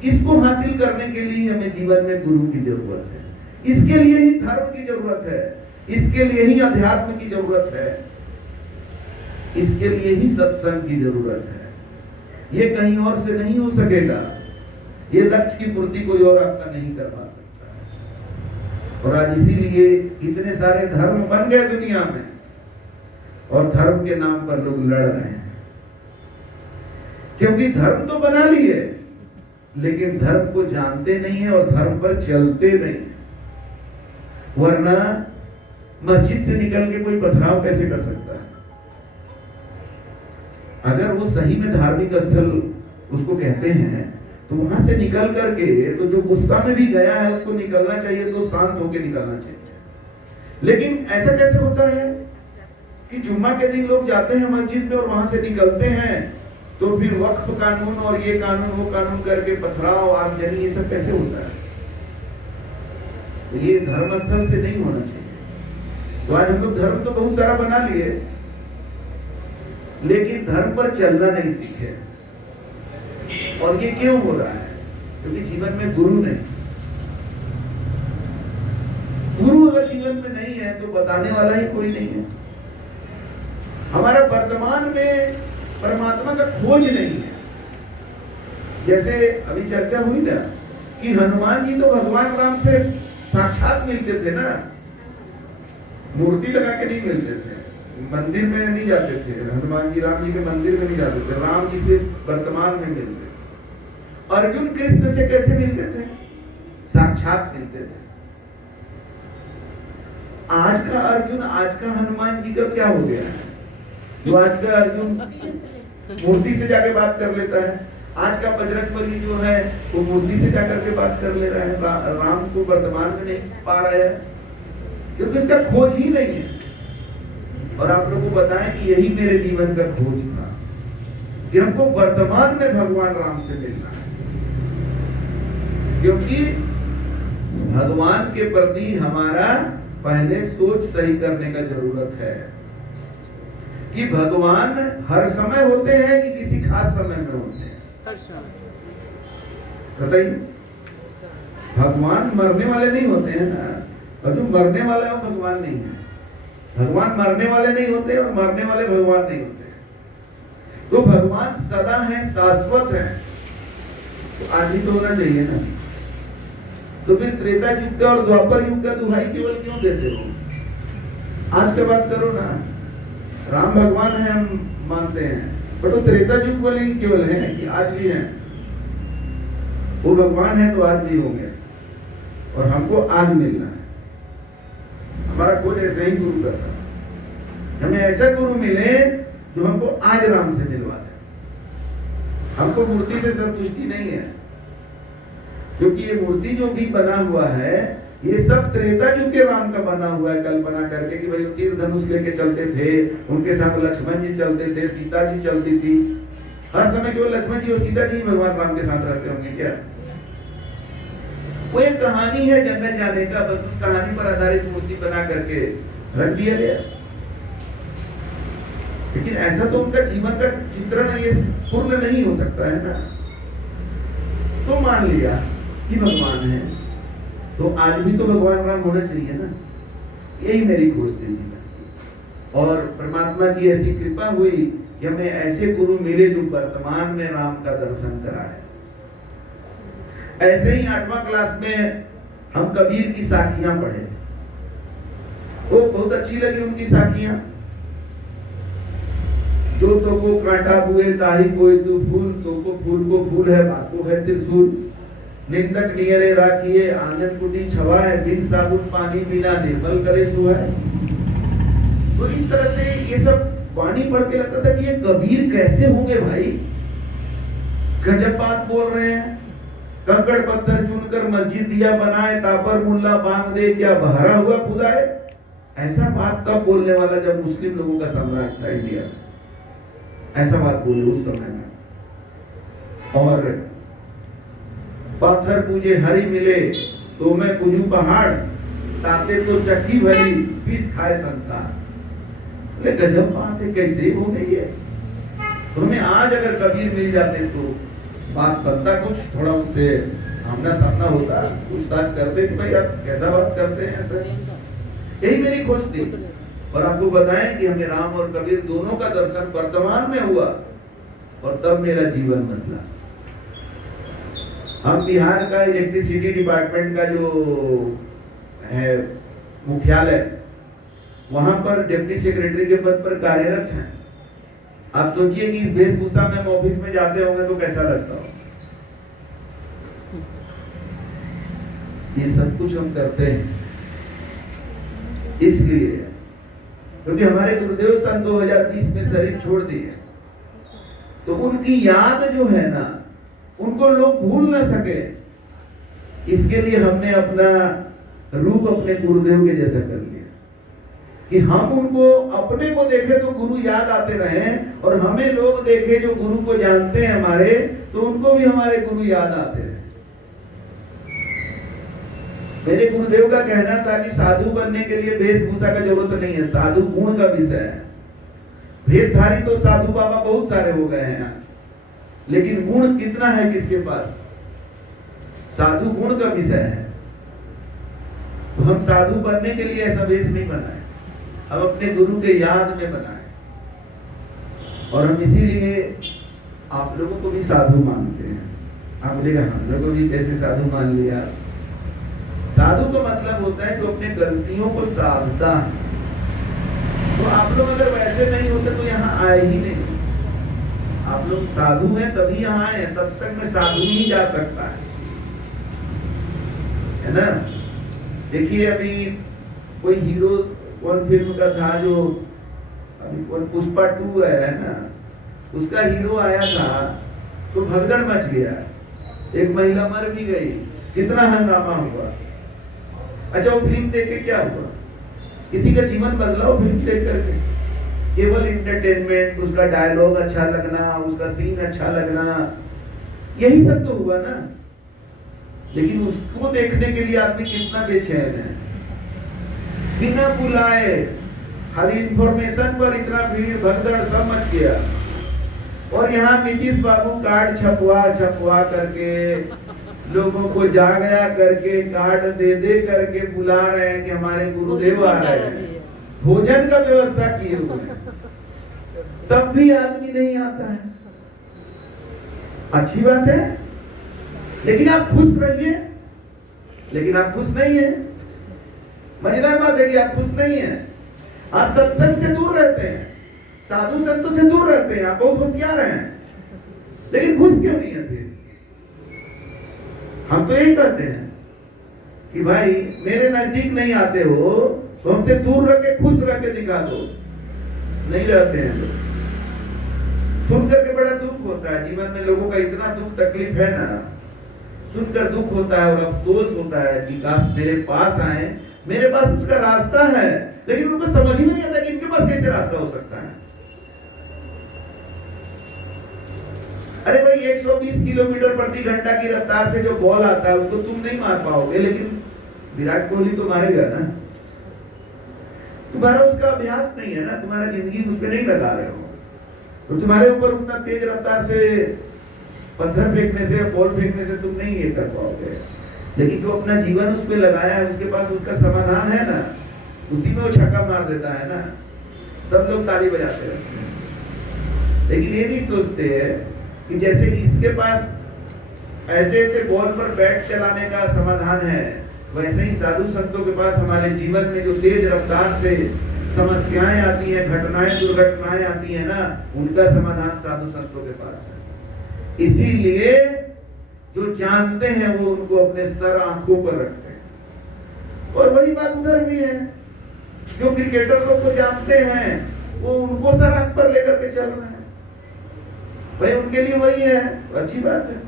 इसको हासिल करने के लिए हमें जीवन में गुरु की जरूरत है। इसके लिए ही धर्म की जरूरत है, इसके लिए ही अध्यात्म की जरूरत है, इसके लिए ही सत्संग की जरूरत है। ये कहीं और से नहीं हो सकेगा। ये लक्ष्य की पूर्ति कोई और आपका नहीं कर पा सकता। और आज इसीलिए इतने सारे धर्म बन गए दुनिया में, और धर्म के नाम पर लोग लड़ रहे हैं। क्योंकि धर्म तो बना लिए, लेकिन धर्म को जानते नहीं है और धर्म पर चलते नहीं। वरना मस्जिद से निकल के कोई पथराव कैसे कर सकता है? अगर वो सही में धार्मिक स्थल उसको कहते हैं, तो वहां से निकल करके, तो जो गुस्सा में भी गया है उसको निकलना चाहिए, तो शांत होकर निकलना चाहिए। लेकिन ऐसा कैसे होता है कि जुम्मा के दिन लोग जाते हैं मस्जिद में और वहां से निकलते हैं, तो फिर वक्फ कानून और ये कानून वो कानून करके पथराव, आगजनी, ये सब कैसे होता है? तो ये धर्म स्थल से नहीं होना चाहिए। तो आज हम लोग धर्म तो बहुत सारा बना लिए, लेकिन धर्म पर चलना नहीं सीखे। और ये क्यों हो रहा है? क्योंकि जीवन में गुरु नहीं। गुरु अगर जीवन में नहीं है तो बताने वाला ही कोई नहीं है। हमारा वर्तमान में परमात्मा का खोज नहीं है। जैसे अभी चर्चा हुई ना कि हनुमान जी तो भगवान राम से साक्षात मिलते थे ना, मूर्ति लगा के नहीं मिलते थे, मंदिर में नहीं जाते थे, हनुमान जी राम जी के मंदिर में नहीं जाते थे, राम जी से वर्तमान में मिलते थे। अर्जुन कृष्ण से कैसे मिलते थे? साक्षात मिलते थे। आज का अर्जुन, आज का हनुमान जी का क्या हो गया है? जो आज का अर्जुन मूर्ति से जाके बात कर लेता है, आज का बजरंगबली जो है वो मूर्ति से जाकर के बात कर ले रहा है, राम को वर्तमान में नहीं पा रहा है, क्योंकि इसका खोज ही नहीं है। और आप लोगों को बताएं कि यही मेरे जीवन का खोज था कि हमको वर्तमान में भगवान राम से मिलना है, क्योंकि भगवान के प्रति हमारा पहले सोच सही करने का जरूरत है कि भगवान हर समय होते हैं कि किसी खास समय में होते हैं। बताइए, भगवान मरने वाले नहीं होते हैं ना, और जो मरने वाला है वो भगवान नहीं है। भगवान मरने वाले नहीं होते और मरने वाले भगवान नहीं होते। तो भगवान सदा है, शाश्वत है, तो आज ही तो होना चाहिए ना। तो फिर त्रेता युग का और द्वापर युग का दुहाई केवल क्यों देते हो? आज का बात करो ना। राम भगवान है हम मानते हैं, पर तो त्रेता युग वाले ही केवल है कि आज भी है। वो भगवान है तो आज भी होंगे और हमको आज मिलना है। हमारा खोज ऐसे ही गुरु करता है, हमें ऐसा गुरु मिले जो हमको आज राम से मिलवा दे। हमको मूर्ति से संतुष्टि नहीं है, क्योंकि ये मूर्ति जो भी बना हुआ है ये सब त्रेता युग के राम का बना हुआ है, कल्पना करके कि भाई तीर धनुष लेके चलते थे, उनके साथ लक्ष्मण जी चलते थे, सीता जी चलती थी। हर समय केवल लक्ष्मण जी और सीता जी भगवान राम के साथ रहते होंगे क्या? वो एक कहानी है जंगल जाने का, बस उस कहानी पर आधारित मूर्ति बना करके रख दिया गया। लेकिन ऐसा तो उनका जीवन का चित्रण ये पूर्ण नहीं हो सकता है ना। तो मान लिया कि भगवान है, तो आज भी तो भगवान राम होना चाहिए ना। यही मेरी खोज थी। और परमात्मा की ऐसी कृपा हुई कि हमें ऐसे गुरु मिले जो वर्तमान में राम का दर्शन कराए। ऐसे ही 8वां क्लास में हम कबीर की साखियां पढ़े, वो बहुत अच्छी लगी उनकी साखियां। जो तो को कांटा बुए ताही कोई तू फूल, तो को फूल को फूल है, बाको है त्रिशूल। निंदक नियरे राखिए आंगन कुटी छवाए, बिन साबुन पानी बिना निर्मल करे सुहाए। तो इस तरह से ये सब वाणी पढ़ के लगता था कि ये कबीर कैसे होंगे भाई, गजब बात बोल रहे हैं। कंकड़ पत्थर चुनकर मस्जिद दिया बनाए, तापर मुल्ला बांध दे क्या बहरा हुआ खुदा है। ऐसा बात तब बोलने वाला जब मुस्लिम लोगों का साम्राज्य था इंडिया में, ऐसा बात बोले उस समय में। और पत्थर पूजे हरी मिले तो मैं पूजू पहाड़, ताते तो चक्की भरी पीस खाए संसार। गजब बात है, कैसे हो गई है। तो हमें आज अगर कबीर मिल जाते तो बात बनता, कुछ थोड़ा उनसे आमना सामना होता, पूछताछ करते कि भाई आप कैसा बात करते हैं सर। यही मेरी खोज थी। और आपको बताएं कि हमें राम और कबीर दोनों का दर्शन वर्तमान में हुआ और तब मेरा जीवन बदला। हम बिहार का इलेक्ट्रिसिटी डिपार्टमेंट का जो है मुख्यालय, वहां पर डिप्टी सेक्रेटरी के पद पर कार्यरत हैं। आप सोचिए कि इस वेशभूषा में हम ऑफिस में जाते होंगे तो कैसा लगता हो। ये सब कुछ हम करते हैं इसलिए क्योंकि हमारे गुरुदेव सन 2020 में शरीर छोड़ दिए, तो उनकी याद जो है ना, उनको लोग भूल ना सके, इसके लिए हमने अपना रूप अपने गुरुदेव के जैसा कर लिया कि हम उनको अपने को देखे तो गुरु याद आते रहे, और हमें लोग देखे जो गुरु को जानते हैं हमारे, तो उनको भी हमारे गुरु याद आते रहे। मेरे गुरुदेव का कहना था कि साधु बनने के लिए वेशभूषा का जरूरत नहीं है, साधु गुण का विषय है। वेशधारी तो साधु बाबा बहुत सारे हो गए हैं, लेकिन गुण कितना है किसके पास, साधु गुण का विषय है। तो हम साधु बनने के लिए ऐसा वेश नहीं बनाए, हम अपने गुरु के याद में बनाए। और हम इसीलिए आप लोगों को भी साधु मानते हैं। आप बोलेगा हम लोगों को भी कैसे साधु मान लिया? साधु का मतलब होता है जो अपने गलतियों को साधता है। तो आप लोग अगर वैसे नहीं होते तो यहाँ आए ही नहीं। आप लोग साधु हैं तभी यहाँ आए। सत्संग में साधु ही जा सकता है ना? देखिए अभी कोई हीरो कौन फिल्म का था जो अभी कौन पुष्पा 2 है ना, उसका हीरो आया था तो भगदड़ मच गया, एक महिला मर भी गई, कितना हंगामा हुआ। अच्छा वो फिल्म देख के क्या हुआ? किसी का जीवन बदला वो फिल्म देख करके? केवल इंटरटेनमेंट, उसका डायलॉग अच्छा लगना, उसका सीन अच्छा लगना, यही सब तो हुआ ना। लेकिन उसको देखने के लिए आदमी कितना बेचैन है। बिना बुलाए खाली इंफॉर्मेशन पर इतना भीड़ भगदड़ सब मच गया। और यहाँ नीतीश बाबू कार्ड छपवा करके लोगों को जागया करके कार्ड दे करके बुला रहे हैं कि हमारे गुरुदेव आ रहे हैं, भोजन का व्यवस्था किए हुए हैं, तब भी आदमी नहीं आता है। अच्छी बात है, लेकिन आप खुश रहिए। लेकिन आप खुश नहीं है। मजेदार बात है कि आप खुश नहीं है। आप सत्संग से दूर रहते हैं, साधु संतों से दूर रहते हैं, आप बहुत होशियार हैं, लेकिन खुश क्यों नहीं है? फिर हम तो यही कहते हैं कि भाई मेरे नजदीक नहीं आते हो तो हमसे दूर रख के खुश रख के दिखा दो। नहीं रहते हैं लोग। सुनकर के बड़ा दुख होता है। जीवन में लोगों का इतना दुख तकलीफ है ना, सुनकर दुख होता है और अफसोस होता है कि काश मेरे पास आए, मेरे पास उसका रास्ता है, लेकिन उनको समझ ही नहीं आता कि इनके पास कैसे रास्ता हो सकता है। अरे भाई 120 किलोमीटर प्रति घंटा की रफ्तार से जो बॉल आता है उसको तुम नहीं मार पाओगे, लेकिन विराट कोहली तो मारेगा ना। तुम्हारा उसका अभ्यास नहीं है ना, तुम्हारा जिंदगी उस पर नहीं लगा रहे हो, तो तुम्हारे ऊपर उतना तेज रफ्तार से पत्थर फेंकने से, बॉल फेंकने से तुम नहीं ये कर पाओगे। लेकिन जो अपना जीवन उस पर लगाया है, उसके पास उसका समाधान है ना, उसी में वो छक्का मार देता है ना, सब लोग ताली बजाते रहते हैं। लेकिन ये नहीं सोचते हैं कि जैसे इसके पास ऐसे ऐसे बॉल पर बैट चलाने का समाधान है, वैसे ही साधु संतों के पास हमारे जीवन में जो तेज रफ्तार से समस्याएं आती हैं, घटनाएं दुर्घटनाएं आती हैं ना, उनका समाधान साधु संतों के पास है। इसीलिए जो जानते हैं वो उनको अपने सर आंखों पर रखते हैं। और वही बात उधर भी है, जो क्रिकेटर लोग को जानते हैं वो उनको सर आंख पर लेकर के चल रहे हैं। भाई उनके लिए वही है, अच्छी बात है।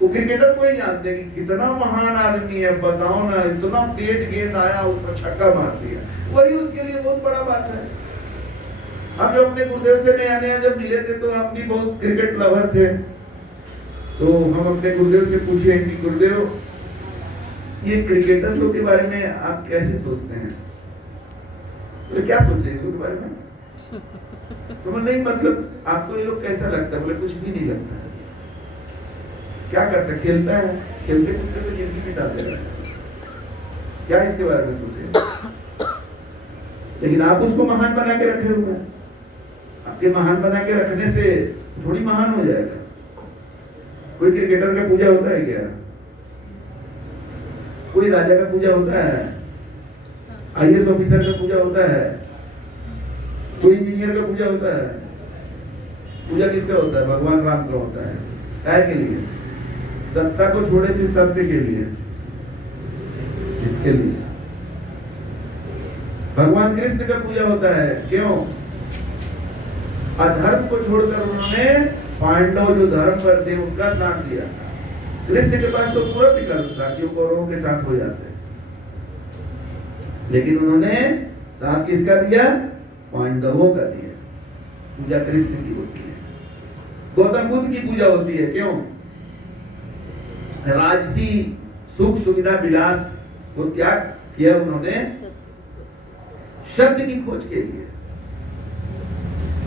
वो क्रिकेटर को ही जानते हैं कि कितना महान आदमी है, बताओ ना, इतना तेज गेंद आया उस पर छक्का मार दिया, वही उसके लिए बहुत बड़ा बात है। हम जब अपने गुरुदेव से नया जब मिले थे तो हम भी बहुत क्रिकेट लवर थे। तो हम अपने गुरुदेव से पूछे कि गुरुदेव ये क्रिकेटर लोग के बारे में आप कैसे सोचते हैं? तो क्या सोचे इनके बारे में? तो नहीं मतलब आपको ये लोग कैसा लगता है? बोले कुछ भी नहीं लगता है। क्या करता है? खेलता है, खेलते कूदते तो जिंदगी बिता दे रहा है, क्या इसके बारे में सोचे? लेकिन आप उसको महान बना के रखे हुए हैं। आपके महान बना के रखने से थोड़ी महान हो जाएगा। कोई क्रिकेटर का पूजा होता है क्या? कोई राजा का पूजा होता है? आईएएस ऑफिसर का पूजा होता है? कोई इंजीनियर का पूजा होता है? पूजा किसका होता है? भगवान राम का होता है। काय के लिए? सत्ता को छोड़े थे सत्य के लिए। इसके लिए भगवान कृष्ण का पूजा होता है। क्यों? अधर्म को छोड़कर उन्होंने पांडव जो धर्म पर थे उनका साथ दिया। कृष्ण के पास तो पूरा विकल्प था कि कौरवों के साथ हो जाते, लेकिन उन्होंने साथ किसका दिया? पांडवों का दिया। पूजा कृष्ण की होती है। गौतम बुद्ध की पूजा होती है। क्यों? राजसी सुख सुविधा विलास को त्याग किया उन्होंने सत्य की खोज के लिए।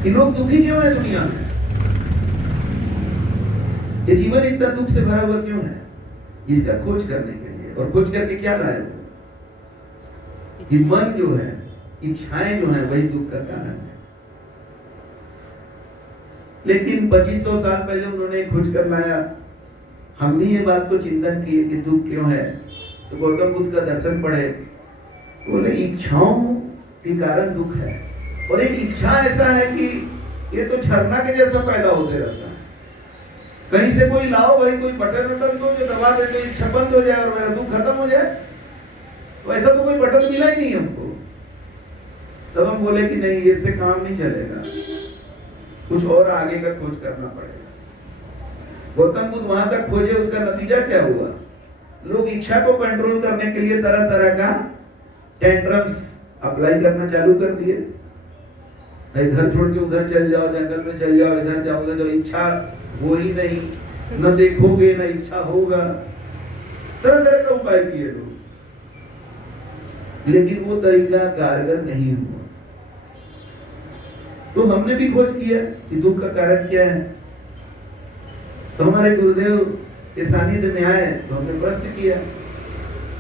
कि लोग दुखी क्यों है दुनिया में? ये जीवन इतना दुख से भरा हुआ क्यों है? इसका खोज करने के लिए। और खोज करके क्या लाए? मन जो है, इच्छाएं जो है, वही दुख का कारण है। लेकिन 2500 साल पहले उन्होंने खोज कर लाया। हम भी ये बात को चिंतन किए कि दुख क्यों है, तो गौतम बुद्ध का दर्शन पढ़े, बोले इच्छाओं के कारण दुख है। और एक इच्छा ऐसा है कि ये तो झरना के जैसा पैदा होते रहता है। कहीं से कोई लाओ भाई, कोई बटन दो जो दबा दे तो इच्छा बंद हो जाए और मेरा दुख खत्म हो जाए। तो ऐसा तो कोई बटन मिला ही नहीं हमको। तब हम बोले कि नहीं, ये से काम नहीं चलेगा, कुछ और आगे का खोज करना पड़ेगा। गौतम बुद्ध वहां तक खोजे, उसका नतीजा क्या हुआ? लोग इच्छा को कंट्रोल करने के लिए तरह तरह का टेंट्रम्स अप्लाई करना चालू कर दिए। भाई घर छोड़ के उधर चल जाओ, जंगल में चल जाओ, इधर जाओ उधर जाओ, इच्छा हो ही नहीं, न देखोगे न इच्छा होगा, तरह तरह का उपाय किए लोग, लेकिन वो तरीका कारगर नहीं हुआ। तो हमने भी खोज किया कि दुख का कारण क्या है। तो हमारे गुरुदेव के सानिध्य में आए तो हमने प्रश्न किया,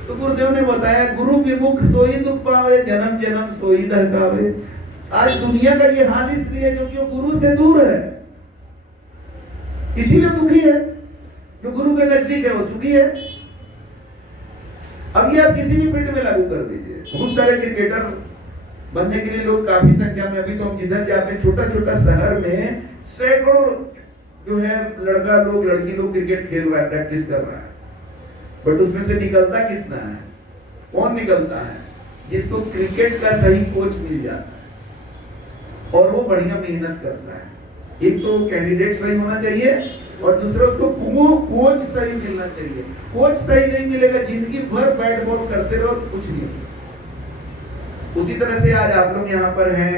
तो गुरुदेव ने बताया, गुरु विमुख सोई दुख पावे, जन्म जन्म सोई ढहकावे। आज दुनिया का ये हाल इसलिए क्योंकि वो गुरु से दूर है, इसीलिए दुखी है। जो गुरु के नजदीक है वो सुखी है। अब ये आप किसी भी फील्ड में लागू कर दीजिए। बहुत सारे क्रिकेटर बनने के लिए लोग काफी संख्या में, अभी तो हम जिधर जाते हैं छोटा छोटा शहर में सैकड़ों जो है लड़का लोग लड़की लोग क्रिकेट खेल रहा है, प्रैक्टिस कर रहा है, बट उसमें से निकलता कितना है? कौन निकलता है? जिसको क्रिकेट का सही कोच मिल जाता है और वो बढ़िया मेहनत करता है। एक तो कैंडिडेट सही होना चाहिए और दूसरा उसको कोच सही मिलना चाहिए। कोच सही नहीं मिलेगा, जिंदगी भर बैट बॉल करते रहो तो कुछ नहीं होगा। उसी तरह से आज आप लोग यहाँ पर हैं,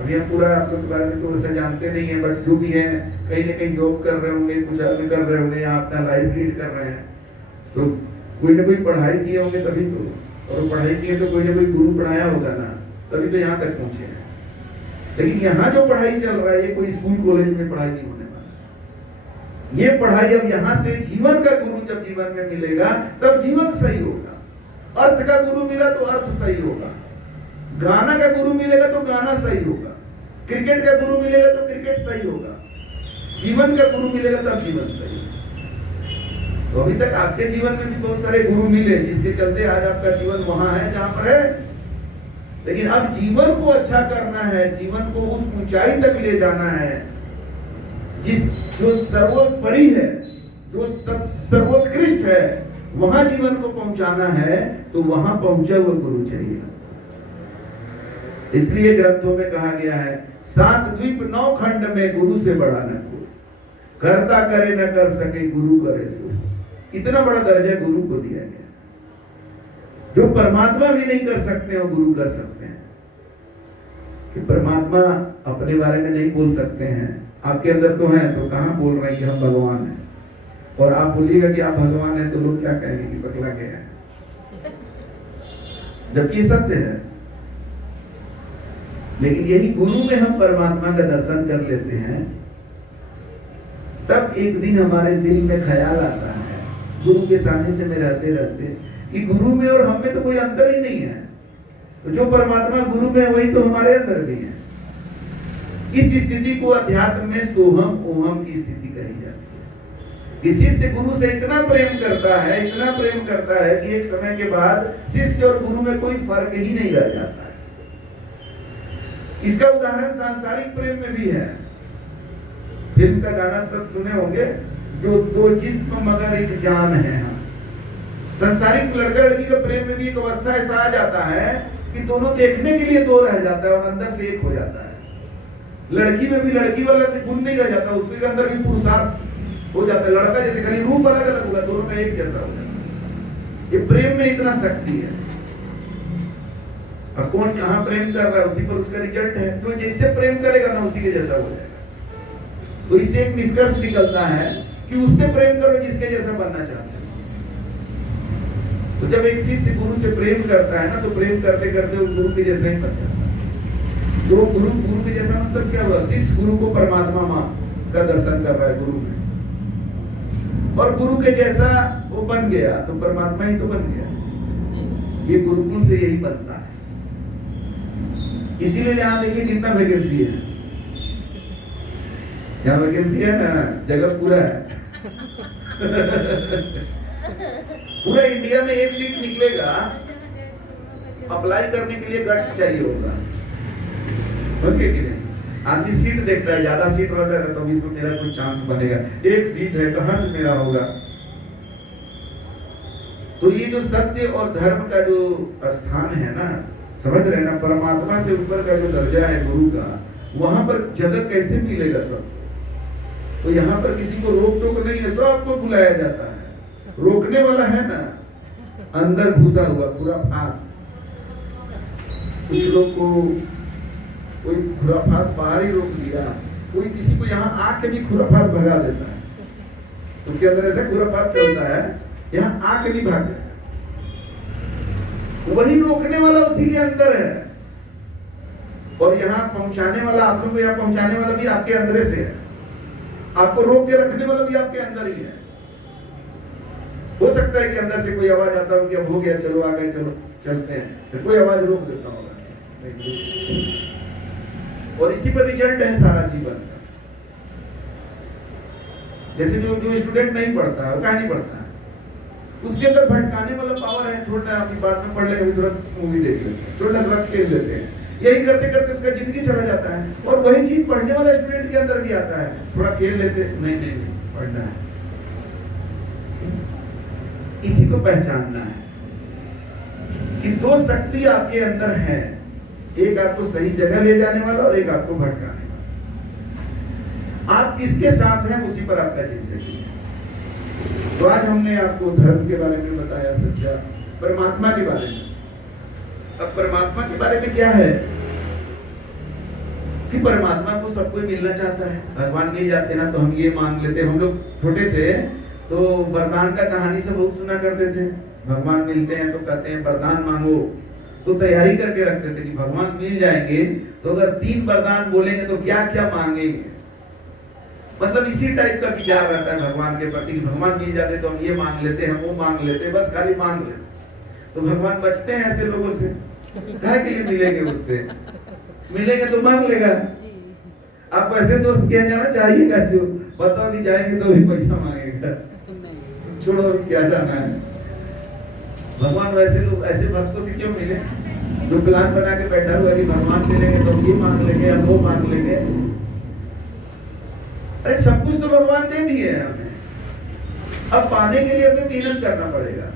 अभी हम पूरा आप लोग के बारे में तो वैसे जानते नहीं है, बट जो भी है कहीं ना कहीं जॉब कर रहे होंगे, कुछ अर्न कर रहे होंगे, यहाँ अपना लाइफ लीड कर रहे हैं, तो कोई ना कोई पढ़ाई किए होंगे तभी तो, और पढ़ाई किए तो कोई ना कोई गुरु पढ़ाया होगा ना, तभी तो यहाँ तक पहुंचे हैं। लेकिन यहाँ जो पढ़ाई चल रहा है ये कोई स्कूल कॉलेज में पढ़ाई नहीं होने वाला। ये पढ़ाई अब यहाँ से जीवन का गुरु जब जीवन में मिलेगा तब जीवन सही होगा। अर्थ का गुरु मिला तो अर्थ सही होगा, गाना का गुरु मिलेगा तो गाना सही होगा, क्रिकेट का गुरु मिलेगा तो क्रिकेट सही होगा, जीवन का गुरु मिलेगा तब जीवन सही होगा। तो अभी तक आपके जीवन में भी बहुत सारे गुरु मिले जिसके चलते आज आपका जीवन वहां है जहां पर है। लेकिन अब जीवन को अच्छा करना है, जीवन को उस ऊंचाई तक ले जाना है जो सर्वोपरि है, जो सर्वोत्कृष्ट है, वहां जीवन को पहुंचाना है, तो वहां पहुंचा हुआ गुरु चाहिए। इसलिए ग्रंथों में कहा गया है, 7 द्वीप 9 खंड में गुरु से बड़ा न कोई, करता करे न कर सके गुरु करे सो। इतना बड़ा दर्जा गुरु को दिया गया। जो परमात्मा भी नहीं कर सकते हो गुरु कर सकते हैं। कि परमात्मा अपने बारे में नहीं बोल सकते हैं, आपके अंदर तो है, तो कहां बोल रहे हैं कि हम भगवान हैं। और आप बोलिएगा कि आप भगवान हैं तो लोग क्या कहेंगे कि पगला गया है, जबकि ये सत्य है। लेकिन यही गुरु में हम परमात्मा का दर्शन कर लेते हैं, तब एक दिन हमारे दिल में ख्याल आता है गुरु के सानिध्य में रहते रहते कि गुरु में और हम में तो कोई अंतर ही नहीं है। तो जो परमात्मा गुरु में है वही तो हमारे अंदर भी है। इस स्थिति को अध्यात्म में सोहम ओहम की स्थिति कही जाती है। कि शिष्य गुरु से इतना प्रेम करता है, इतना प्रेम करता है कि एक समय के बाद शिष्य और गुरु में कोई फर्क ही नहीं रह जाता है। इसका उदाहरण सांसारिक प्रेम में भी है। फिल्म का गाना सब सुने होंगे, जो 2 जिस्म मगर एक जान है। सांसारिक लड़का लड़की का प्रेम में भी एक अवस्था ऐसा आ जाता है कि दोनों देखने के लिए 2 रह जाता है और अंदर से एक हो जाता है। लड़की में भी लड़की वाला गुण नहीं रह जाता, उसके अंदर भी पुरुषार्थ हो जाता है। लड़का जैसे खाली रूप अलग अलग होगा, दोनों में एक जैसा हो जाता है। ये प्रेम में इतना शक्ति है। अब कौन कहां प्रेम कर रहा है उसी पर उसका रिजल्ट है। तो जैसे प्रेम करेगा ना उसी के जैसा हो जाएगा। तो इससे एक निष्कर्ष निकलता है कि उससे प्रेम करो जिसके जैसा बनना चाहते हो। तो जब एक शिष्य गुरु से प्रेम करता है ना, तो प्रेम करते करते वो गुरु के जैसा ही बन जाता है। तो गुरु के जैसा मतलब क्या हुआ? शिष्य गुरु को परमात्मा मां का दर्शन कर रहा है गुरु में, और गुरु के जैसा वो बन गया तो परमात्मा ही तो बन गया। ये गुरुकुल से यही बनता है। इसीलिए यहां देखिए कितना वैकेंसी है। यहाँ वैकेंसी है ना, जगह पूरा है। पूरा इंडिया में एक सीट निकलेगा, अप्लाई करने के लिए गट्स चाहिए होगा, ओके कि नहीं? आदमी सीट देखता है, ज्यादा सीट रहता है तो इसमें मेरा कोई चांस बनेगा, एक सीट है कहां से मेरा होगा। तो ये जो सत्य और धर्म का जो स्थान है ना, समझ रहे ना, परमात्मा से ऊपर का जो दर्जा है गुरु का, वहां पर जगह कैसे मिलेगा सब? तो यहाँ पर किसी को रोक टोक नहीं है, सबको बुलाया जाता है। रोकने वाला है ना अंदर घुसा हुआ पूरा फात। कुछ लोग को कोई खुराफात बाहर ही रोक दिया, कोई किसी को यहाँ आके भी खुराफात भगा देता है, उसके अंदर ऐसा खुराफात चलता है, यहाँ आके नहीं भाग जाता। वही रोकने वाला उसी के अंदर है, और यहाँ पहुंचाने वाला, आप लोगों को यहाँ पहुंचाने वाला भी आपके अंदर से है, आपको रोक के रखने वाला भी आपके अंदर ही है। हो सकता है कि अंदर से कोई आवाज आता हो कि अब हो गया, चलो आ गए, चलो चलते हैं, फिर कोई आवाज रोक देता होगा, और इसी पर रिजल्ट है सारा जीवन का। जैसे जो स्टूडेंट नहीं पढ़ता है, वो क्या नहीं पढ़ता है, उसके अंदर भटकाने वाला पावर है, थोड़ा अपनी बात में पढ़ लेंगे, तुरंत मूवी देख लेते हैं, थोड़ा तुरंत खेल लेते हैं, यही करते करते उसका जिंदगी चला जाता है। और वही चीज पढ़ने वाला स्टूडेंट के अंदर भी आता है, थोड़ा खेल लेते, नहीं पढ़ना है। इसी को पहचानना है कि दो शक्ति आपके अंदर है, एक आपको सही जगह ले जाने वाला और एक आपको भटकाने वाला। आप किसके साथ हैं उसी पर आपका जिंदगी है। तो आज हमने आपको धर्म के बारे में बताया, सच्चा परमात्मा के बारे में। अब परमात्मा के बारे में क्या है कि परमात्मा को सब कोई मिलना चाहता है। भगवान मिल जाते ना तो हम ये मांग लेते। हम लोग छोटे थे तो वरदान का कहानी से बहुत सुना करते थे, भगवान मिलते हैं तो कहते हैं वरदान मांगो, तो तैयारी करके रखते थे कि भगवान मिल जाएंगे तो अगर 3 वरदान बोलेंगे तो क्या क्या मांगेंगे। मतलब इसी टाइप का विचार रहता है भगवान के प्रति कि भगवान मिल जाते तो हम ये मांग लेते, हम वो मांग लेते, बस खाली मांग लेते। तो भगवान बचते हैं ऐसे लोगों से, काहे के लिए मिलेंगे उससे, मिलेंगे तो मांग लेगा। आप ऐसे दोस्त क्या जाना चाहिएगा जो बताओ कि जाएंगे तो भी पैसा मांगेगा, छोड़ो क्या जाना है। भगवान वैसे लोग, ऐसे भक्तों से क्यों मिले जो प्लान बना के बैठा हुआ कि भगवान मिलेंगे तो ये मांग लेंगे, हम वो मांग लेंगे। अरे सब कुछ तो भगवान दे दिए हैं हमें, अब पाने के लिए हमें मेहनत करना पड़ेगा,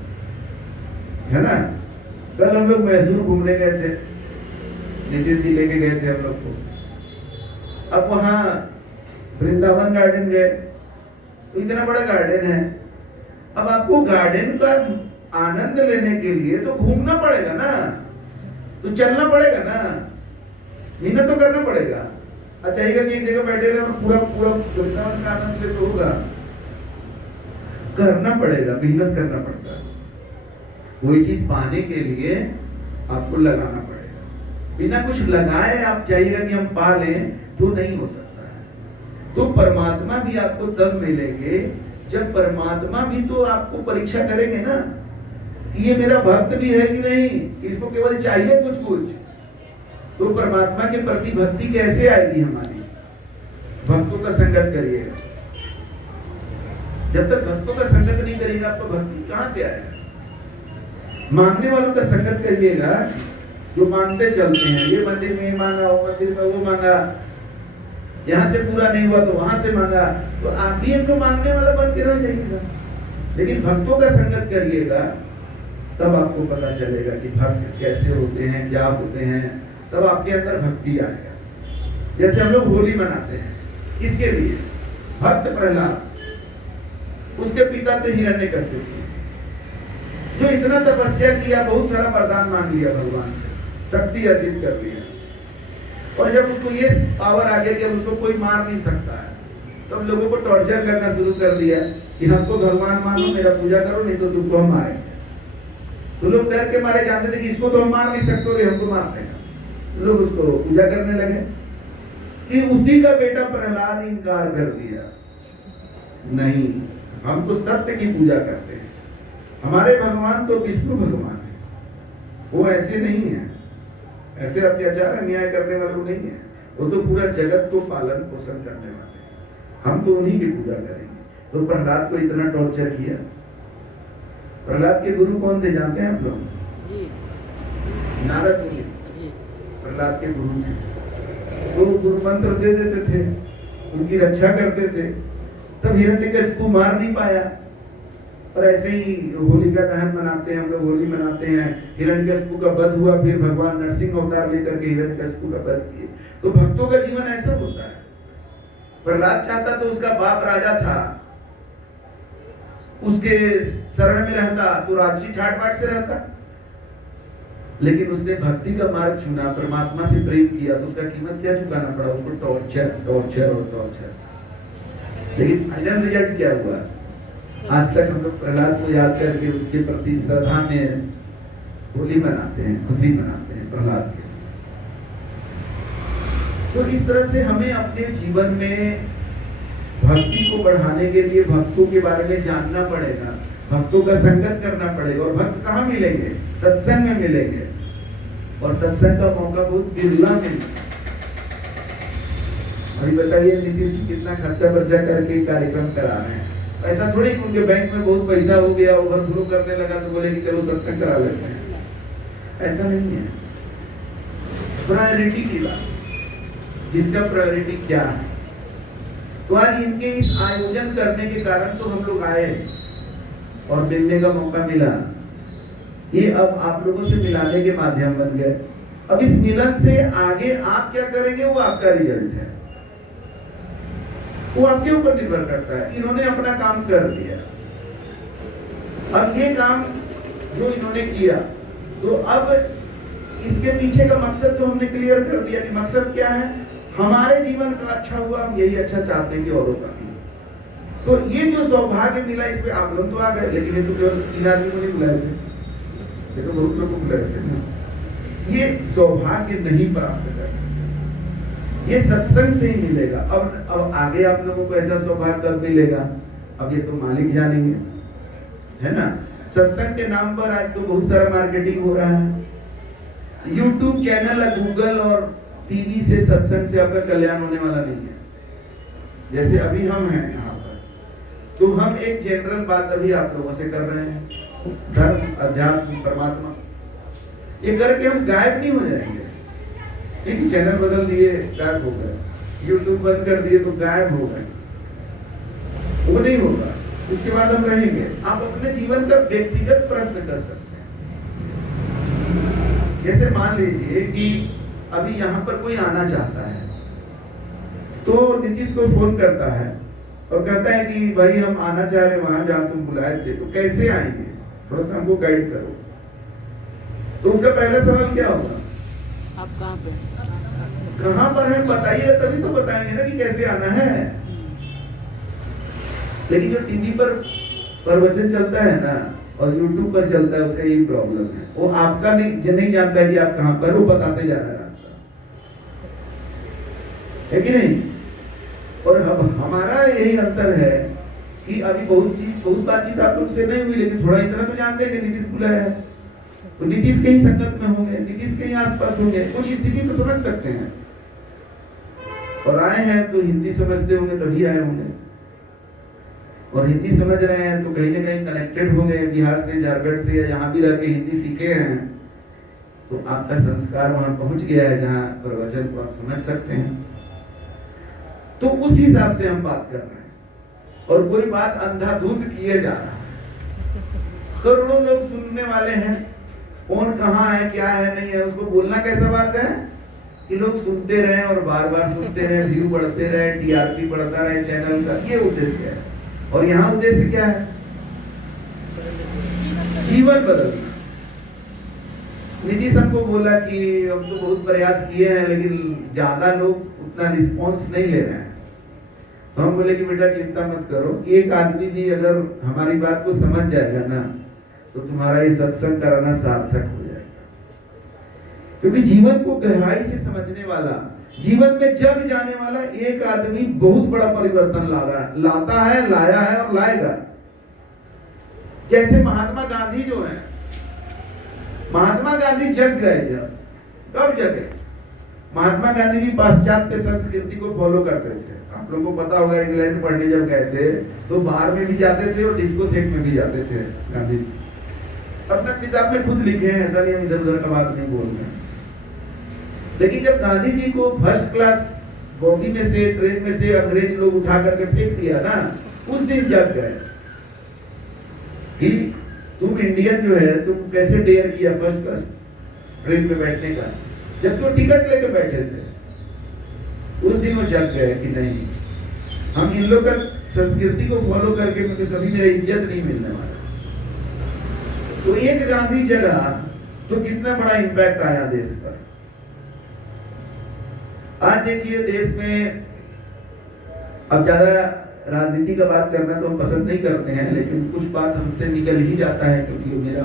है ना। कल हम लोग मैसूर घूमने गए थे, नितिन जी लेके गए थे हम लोग को। अब वहां वृंदावन गार्डन गए, तो इतना बड़ा गार्डन है। अब आपको गार्डन का आनंद लेने के लिए तो घूमना पड़ेगा ना, तो चलना पड़ेगा ना, मेहनत तो करना पड़ेगा। अच्छा एक जगह बैठे रहे और पूरा पूरा वृंदावन का आनंद ले तो होगा, करना पड़ेगा, मेहनत करना पड़ता है। कोई चीज पाने के लिए आपको लगाना पड़ेगा, बिना कुछ लगाए आप चाहिएगा कि हम पा लें तो नहीं हो सकता है। तो परमात्मा भी आपको तब मिलेंगे जब परमात्मा भी तो आपको परीक्षा करेंगे ना कि ये मेरा भक्त भी है कि नहीं, इसको केवल चाहिए कुछ कुछ। तो परमात्मा के प्रति भक्ति कैसे आएगी हमारी? भक्तों का संगत करिएगा। जब तक भक्तों का संगत नहीं करिएगा आपको भक्ति कहां से आएगा? मांगने वालों का संगत करिएगा, जो मांगते चलते हैं, ये मंदिर में मांगा, वो मंदिर में वो मांगा, यहाँ से पूरा नहीं हुआ तो वहां से मांगा, तो आप भी एक तो मांगने वाला बन के रह जाइएगा। लेकिन भक्तों का संगत करिएगा, तब आपको पता चलेगा कि भक्त कैसे होते हैं, क्या होते हैं, तब आपके अंदर भक्ति आएगा। जैसे हम लोग होली मनाते हैं, किसके लिए? भक्त प्रहलाद, उसके पिता थे हिरण्यकश्यप, जो इतना तपस्या किया, बहुत सारा वरदान मांग लिया भगवान से, शक्ति अर्जित कर लिया, और जब उसको ये पावर आ गया कि अब उसको कोई मार नहीं सकता है, तो हम लोगों को टॉर्चर करना शुरू कर दिया कि हमको भगवान मानो, मेरा पूजा करो, नहीं तो तुमको हम मारेंगे। तो लोग डर के मारे जानते थे कि इसको तो हम मार नहीं सकते, और हमको मार देगा। लोग उसको पूजा करने लगे कि उसी का बेटा प्रहलाद इनकार कर दिया, नहीं हम तो सत्य की पूजा करते हैं, हमारे भगवान तो विष्णु भगवान है, वो ऐसे नहीं है, ऐसे अत्याचार अन्याय करने वाले नहीं है, वो तो पूरा जगत को पालन पोषण करने वाले हैं। हम तो उन्हीं की पूजा करेंगे। तो प्रहलाद को इतना टॉर्चर किया। प्रहलाद के गुरु कौन थे जानते हैं आप लोग? नारद जी प्रहलाद के गुरु थे। तो गुरु मंत्र दे देते थे, उनकी रक्षा करते थे। तब हिरण्यकशिपु मार नहीं पाया। और ऐसे ही होलिका दहन मनाते हैं, हम लोग होली मनाते हैं। हिरण्यकशिपु का वध हुआ, फिर भगवान नरसिंह अवतार लेकर के हिरण्यकशिपु का वध किए। तो भक्तों का जीवन ऐसा होता है। प्रहलाद चाहता तो उसका बाप राजा था, उसके शरण में रहता तो राजसी ठाट बाट से रहता, लेकिन उसने भक्ति का मार्ग चुना, परमात्मा से प्रेम किया, तो उसका कीमत क्या चुकाना पड़ा उसको? टॉर्चर, टॉर्चर और टॉर्चर। लेकिन फाइनल रिजल्ट क्या हुआ? आज तक हम लोग प्रहलाद को याद करके उसके प्रति श्रद्धा में होली मनाते हैं, खुशी मनाते हैं प्रहलाद के। तो इस तरह से हमें अपने जीवन में भक्ति को बढ़ाने के लिए भक्तों के बारे में जानना पड़ेगा, भक्तों का संगत करना पड़ेगा। और भक्त कहाँ मिलेंगे? सत्संग में मिलेंगे। और सत्संग का मौका बहुत बिरला मिलता है। अभी बताइए नीतीश जी कितना खर्चा बर्चा करके कार्यक्रम करा रहे हैं। ऐसा थोड़ी कि उनके बैंक में बहुत पैसा हो गया, ओवरफ्लो करने लगा तो बोले कि चलो सत्संग करा लेते हैं। ऐसा नहीं है। प्रायोरिटी की बात, जिसका प्रायोरिटी क्या है। तो आज इनके इस आयोजन करने के कारण तो हम लोग आए और मिलने का मौका मिला। ये अब आप लोगों से मिलाने के माध्यम बन गए। अब इस मिलन से आगे आप क्या करेंगे वो आपका रिजल्ट है, वो आपके ऊपर निर्भर करता है। इन्होंने अपना काम कर दिया। अब ये काम जो इन्होंने किया, तो अब इसके पीछे का मकसद तो हमने क्लियर कर दिया कि मकसद क्या है। हमारे जीवन का अच्छा हुआ, हम यही अच्छा चाहते हैं कि औरों का भी। तो ये जो सौभाग्य मिला, इसमें आप लोग तो आ गए, लेकिन ये तो केवल 3 आदमी को नहीं बुलाए थे, ये तो बहुत लोग को बुलाए थे ना। ये सौभाग्य नहीं प्राप्त कर सकते, ये सत्संग से ही मिलेगा। अब आगे आप लोगों को ऐसा सौभाग्य कब मिलेगा, अब ये तो मालिक जानेंगे, है ना। सत्संग के नाम पर आज तो बहुत सारा मार्केटिंग हो रहा है। YouTube चैनल, गूगल और टीवी से सत्संग से आपका कल्याण होने वाला नहीं है। जैसे अभी हम हैं यहाँ पर, तो हम एक जनरल बात अभी आप लोगों से कर रहे हैं, धर्म, अध्यात्म, परमात्मा, ये करके हम गायब नहीं हो जाएंगे। एक चैनल बदल दिए गायब हो गए, YouTube बंद कर दिए तो गायब हो गए, वो नहीं होगा। उसके बाद हम रहेंगे। आप अपने जीवन का व्यक्तिगत प्रश्न कर सकते हैं। जैसे मान लीजिए कि अभी यहाँ पर कोई आना चाहता है, तो नीतीश को फोन करता है और कहता है कि भाई हम आना चाह रहे, वहां जहाँ तुम बुलाए थे, तो कैसे आएंगे, थोड़ा सा हमको गाइड करो। तो उसका पहला सवाल क्या होगा? आप कहाँ पर है बताइए, तभी तो बताएंगे ना कि कैसे आना है। लेकिन जो टीवी पर प्रवचन चलता है ना और YouTube पर चलता है, उसका यही प्रॉब्लम है। वो आपका नहीं जानता है कि आप कहाँ पर, वो बताते जा रहा है रास्ता, है कि नहीं। और अब हमारा यही अंतर है कि अभी बहुत बातचीत आप लोग से नहीं हुई, लेकिन थोड़ा इतना तो जानते हैं कि नीतीश बुलाया है, तो नीतीश के ही संगत में होंगे, नीतीश के ही आसपास होंगे, कुछ स्थिति तो समझ सकते हैं। और आए हैं तो हिंदी समझते होंगे, तभी आए होंगे। और हिंदी समझ रहे हैं तो कहीं ना कहीं कनेक्टेड हो गए, बिहार से, झारखंड से, या यहाँ भी रह के हिंदी सीखे हैं, तो आपका संस्कार वहां पहुंच गया है जहाँ प्रवचन को आप समझ सकते हैं। तो उस हिसाब से हम बात कर रहे हैं, और कोई बात अंधाधुंध किए जा रहा है। करोड़ों लोग सुनने वाले हैं, कौन कहाँ है, क्या है, नहीं है, उसको बोलना कैसा बात है कि लोग सुनते रहे और बार बार सुनते रहे, व्यू बढ़ते रहे, टीआरपी बढ़ता रहे चैनल का, ये उद्देश्य है। और यहाँ उद्देश्य क्या है? जीवन बदलना। नीतीश हमको बोला कि हम तो बहुत प्रयास किए हैं, लेकिन ज्यादा लोग उतना रिस्पॉन्स नहीं ले रहे हैं। तो हम बोले कि बेटा चिंता मत करो, एक आदमी भी अगर हमारी बात को समझ जाएगा ना, तो तुम्हारा ये सत्संग कराना सार्थक हो जाएगा। क्योंकि जीवन को गहराई से समझने वाला, जीवन में जग जाने वाला एक आदमी बहुत बड़ा परिवर्तन लाता है, लाया है और लाएगा। जैसे महात्मा गांधी जो है, महात्मा गांधी जग गए, जब कब जगे? महात्मा गांधी भी पाश्चात्य संस्कृति को फॉलो करते थे। आप लोगों को पता होगा, इंग्लैंड पढ़ने जब गए थे तो बाहर में भी जाते थे और डिस्कोथेक में भी जाते थे गांधी जी। अपना किताब में खुद लिखे हैं, ऐसा नहीं हम इधर उधर का बात नहीं बोल रहे हैं। लेकिन जब गांधी जी को फर्स्ट क्लास बोगी में से, ट्रेन में से अंग्रेज लोग उठा करके फेंक दिया ना, उस दिन जग गए कि तुम इंडियन जो है, तुम कैसे डेयर किया फर्स्ट क्लास ट्रेन में बैठने का, जबकि वो टिकट लेके बैठे थे। उस दिन वो जग गए कि नहीं, हम इन लोग का संस्कृति को फॉलो करके मुझे कभी मेरा इज्जत नहीं मिलने वाला। तो एक गांधी जगह तो कितना बड़ा इंपैक्ट आया देश पर। आज देखिए देश में, अब ज्यादा राजनीति का बात करना तो हम पसंद नहीं करते हैं, लेकिन कुछ बात हमसे निकल ही जाता है क्योंकि मेरा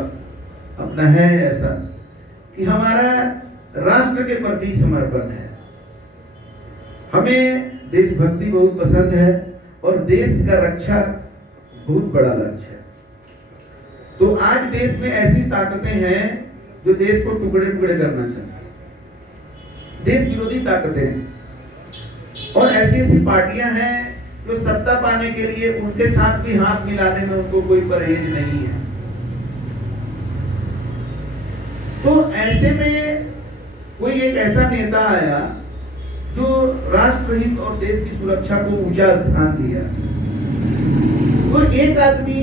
अपना है ऐसा कि हमारा राष्ट्र के प्रति समर्पण है। हमें देशभक्ति बहुत पसंद है और देश का रक्षा बहुत बड़ा लक्ष्य है। तो आज देश में ऐसी ताकतें हैं जो देश को टुकड़े टुकड़े करना चाहती हैं, देश विरोधी ताकतें हैं, और ऐसी ऐसी पार्टियां हैं जो सत्ता पाने के लिए उनके साथ भी हाथ मिलाने में उनको कोई परहेज नहीं है। तो ऐसे में कोई एक ऐसा नेता आया जो राष्ट्रहित और देश की सुरक्षा को ऊंचा स्थान दिया। तो एक आदमी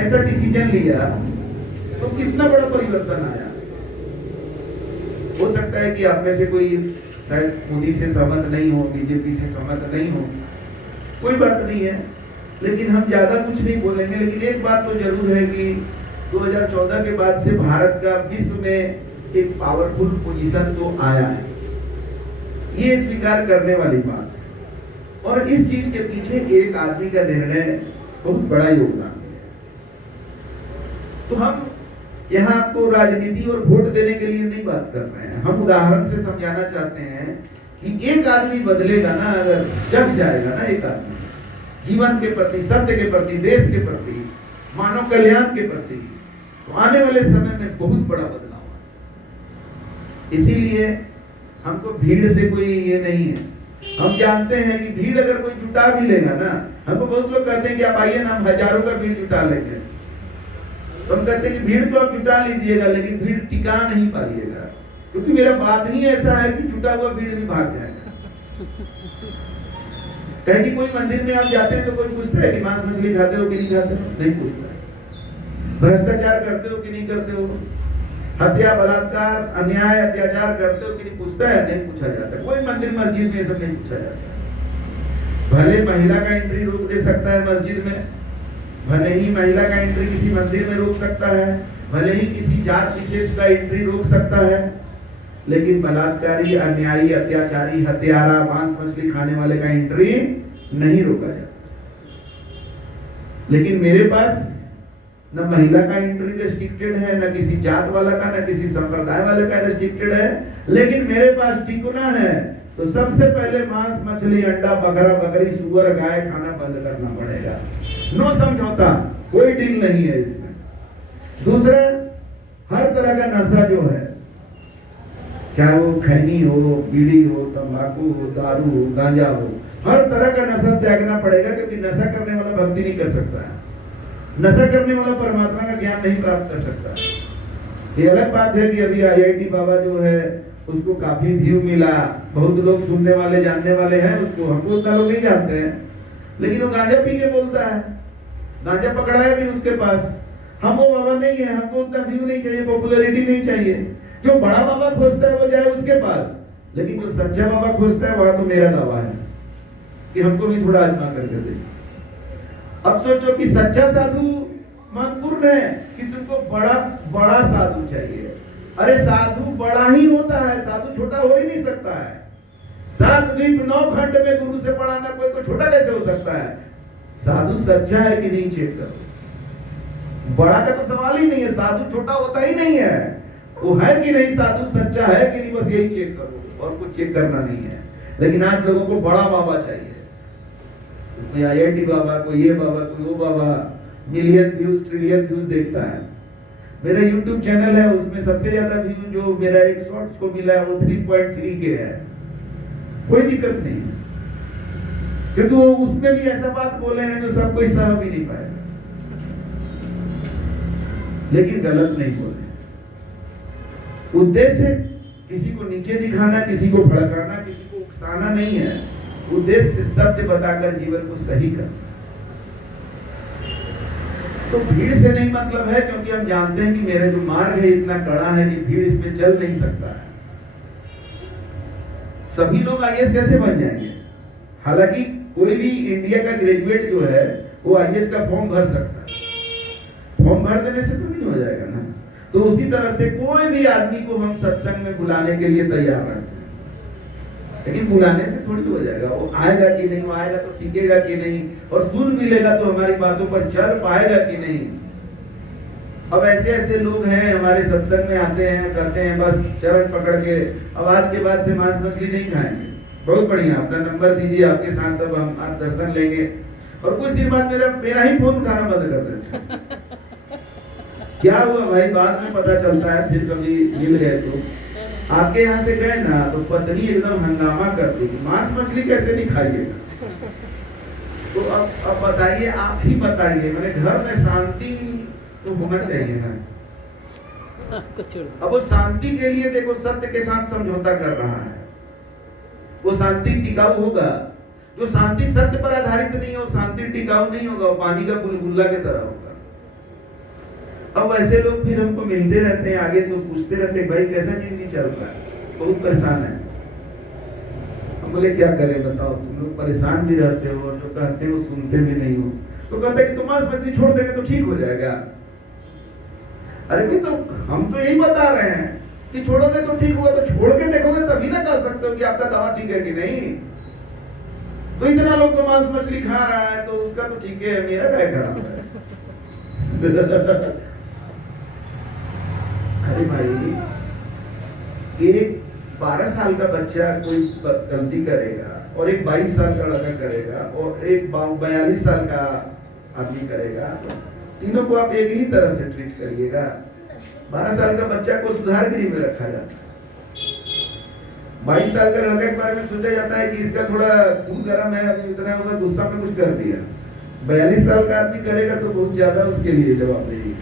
ऐसा डिसीजन लिया तो कितना बड़ा परिवर्तन आया। हो सकता है कि आप में से कोई शायद मोदी से सहमत नहीं हो, बीजेपी से सहमत नहीं हो, कोई बात नहीं है, लेकिन हम ज्यादा कुछ नहीं बोलेंगे। लेकिन एक बात तो जरूर है कि 2014 के बाद से भारत का विश्व में एक पावरफुल पोजीशन तो आया है, ये स्वीकार करने वाली बात है। और इस चीज के पीछे एक आदमी का निर्णय बहुत बड़ा योगदान है। तो हम यहाँ आपको राजनीति और वोट देने के लिए नहीं बात कर रहे हैं, हम उदाहरण से समझाना चाहते हैं कि एक आदमी बदलेगा ना, अगर जग जाएगा ना एक आदमी जीवन के प्रति, सत्य के प्रति, देश के प्रति, मानव कल्याण के प्रति, तो आने वाले समय में बहुत बड़ा बदलाव है। इसीलिए हमको भीड़ से कोई ये नहीं है। हम जानते हैं कि भीड़ अगर कोई जुटा भी लेगा ना, हमको बहुत लोग कहते हैं कि आप आइए ना, हम हजारों का भीड़ जुटा लेंगे। तो हम कहते हैं कि भीड़ तो आप जुटा लीजिएगा, लेकिन भीड़ टिका नहीं पाइएगा, क्योंकि मेरा बात ही ऐसा है कि जुटा हुआ भीड़ भी भाग जाएगा। कहीं कि कोई मंदिर में आप जाते हैं तो कोई पूछता है कि मांस मछली खाते हो कि नहीं खाते हो? नहीं पूछता है। भ्रष्टाचार करते हो कि नहीं करते हो? हत्या, बलात्कार, अन्याय, अत्याचार करते हो कि नहीं पूछता है? नहीं पूछा जाता। कोई मंदिर मस्जिद में ये सब नहीं पूछा जाता। भले महिला का एंट्री रोक दे सकता है मस्जिद में, भले ही महिला का एंट्री किसी मंदिर में रोक सकता है, भले ही किसी जात विशेष का एंट्री रोक सकता है, लेकिन बलात्कारी, अन्यायी, अत्याचारी, हत्यारा, मांस मछली खाने वाले का एंट्री नहीं रोका जाता। लेकिन मेरे पास न महिला का एंट्री रेस्ट्रिक्टेड है, न किसी जात वाला का, न किसी संप्रदाय वाले का रेस्ट्रिक्टेड है, लेकिन मेरे पास टिकना है तो सबसे पहले मांस मछली, अंडा, बकरा, बकरी, सुअर, गाय खाना बंद करना पड़ेगा। नो समझौता, कोई डील नहीं है इसमें। दूसरा, हर तरह का नशा जो है, चाहे वो खैनी हो, बीड़ी हो, तंबाकू हो, दारू हो, गांजा हो, हर तरह का नशा त्यागना पड़ेगा, क्योंकि नशा करने वाला भक्ति नहीं कर सकता है, नशा करने वाला परमात्मा का ज्ञान नहीं प्राप्त कर सकता। ये अलग बात है कि अभी IIT बाबा जो है उसको काफी व्यू मिला, बहुत लोग सुनने वाले, जानने वाले हैं उसको, हमको उतना लोग नहीं जानते हैं, लेकिन वो गांजा पी के बोलता है, गांजा पकड़ा है भी उसके पास। हम वो बाबा नहीं है, हमको उतना व्यू नहीं चाहिए, पॉपुलैरिटी नहीं चाहिए। जो बड़ा बाबा खोजता है वो जाए उसके पास, लेकिन जो सच्चा बाबा खोजता है वहां तो मेरा दावा है कि हमको भी थोड़ा आजमा करके दे। अब सोचो कि सच्चा साधु महत्वपूर्ण है कि तुमको बड़ा बड़ा साधु चाहिए। अरे साधु बड़ा ही होता है, साधु छोटा हो ही नहीं सकता है। 7 द्वीप 9 खंड में गुरु से पढ़ाना कोई को छोटा कैसे हो सकता है? साधु सच्चा है कि नहीं चेक करो। बड़ा का तो सवाल ही नहीं है, साधु छोटा होता ही नहीं है। वो है कि नहीं साधु सच्चा है कि नहीं, बस यही चेक करो, और कुछ चेक करना नहीं है। लेकिन आज लोगों को बड़ा बाबा चाहिए, कोई IIT बाबा, कोई ये बाबा, कोई वो बाबा, मिलियन व्यूज, ट्रिलियन व्यूज देखता है। मेरा YouTube चैनल है, उसमें सबसे ज्यादा व्यू जो मेरा एक शॉर्ट्स को मिला है वो 3.3 के है। कोई दिक्कत नहीं है, क्योंकि वो उसमें भी ऐसा बात बोले हैं जो सब कोई सह भी नहीं पाएगा, लेकिन गलत नहीं बोले। उद्देश्य किसी को नीचे दिखाना, किसी को भड़काना, किसी को उकसाना नहीं है। उद्देश्य सत्य बताकर जीवन को सही करना। तो भीड़ से नहीं मतलब है, क्योंकि हम जानते हैं कि मेरा जो मार्ग है इतना कड़ा है कि भीड़ इसमें चल नहीं सकता है। सभी लोग आईएएस कैसे बन जाएंगे? हालांकि कोई भी इंडिया का ग्रेजुएट जो है वो आईएएस का फॉर्म भर सकता है, फॉर्म भर देने से तो नहीं हो जाएगा ना। तो उसी तरह से कोई भी आदमी को हम सत्संग में बुलाने के लिए तैयार रहते हैं, लेकिन बुलाने से थोड़ी हो जाएगा। वो आएगा कि नहीं, वो आएगा तो टिकेगा कि नहीं, और सुन भी लेगा तो हमारी बातों पर चल पाएगा कि नहीं। अब ऐसे ऐसे लोग हैं हमारे सत्संग में आते हैं, करते हैं बस चरण पकड़ के, अब आज के बाद से मांस मछली नहीं खाएंगे। बहुत बढ़िया, अपना नंबर दीजिए, आपके साथ तब हम आज दर्शन लेंगे। और कुछ दिन बाद मेरा ही फोन उठाना बंद कर देते। क्या हुआ भाई, बाद में पता चलता है, फिर कभी मिल गए तो आपके यहाँ से गए ना तो पत्नी एकदम हंगामा करती कि मांस मछली कैसे नहीं खाइएगा। तो अब बताइए, आप ही बताइए, मैंने घर में शांति तो होना चाहिए ना। अब वो शांति के लिए देखो सत्य के साथ समझौता कर रहा है, वो शांति टिकाऊ होगा। जो शांति सत्य पर आधारित नहीं है वो शांति टिकाऊ नहीं होगा, वो पानी का बुलबुला की तरह होगा। अब वैसे लोग फिर हमको मिलते रहते हैं आगे, तो पूछते रहते हैं भाई कैसा जिंदगी चल रहा है, बहुत परेशान है। हम बोले क्या करें बताओ, तुम लोग परेशान भी रहते हो और जो कहते हैं वो सुनते भी नहीं हो। तो कहते हैं कि तुम मांस मछली छोड़ देंगे तो ठीक हो जाएगा। अरे भाई, तो हम तो यही बता रहे हैं कि छोड़ोगे तो ठीक होगा, तो छोड़ के देखोगे तभी ना कह सकते हो कि आपका दवा ठीक है कि नहीं। तो इतना लोग तो मांस मछली खा रहा है तो उसका तो ठीक है, मेरा क्या खराब है। अरे भाई, एक 12 साल का बच्चा कोई गलती करेगा और एक 22 साल का लड़का करेगा और एक 42 साल का आदमी करेगा, तीनों को आप एक ही तरह से ट्रीट करिएगा। 12 साल का बच्चा को सुधार गृह में रखा जाता है, 22 साल का लड़का के बारे में सोचा जाता है कि इसका थोड़ा खून गर्म है, अभी इतना होगा, गुस्सा में कुछ कर दिया। 42 साल का आदमी करेगा तो बहुत ज्यादा उसके लिए जवाबदेही।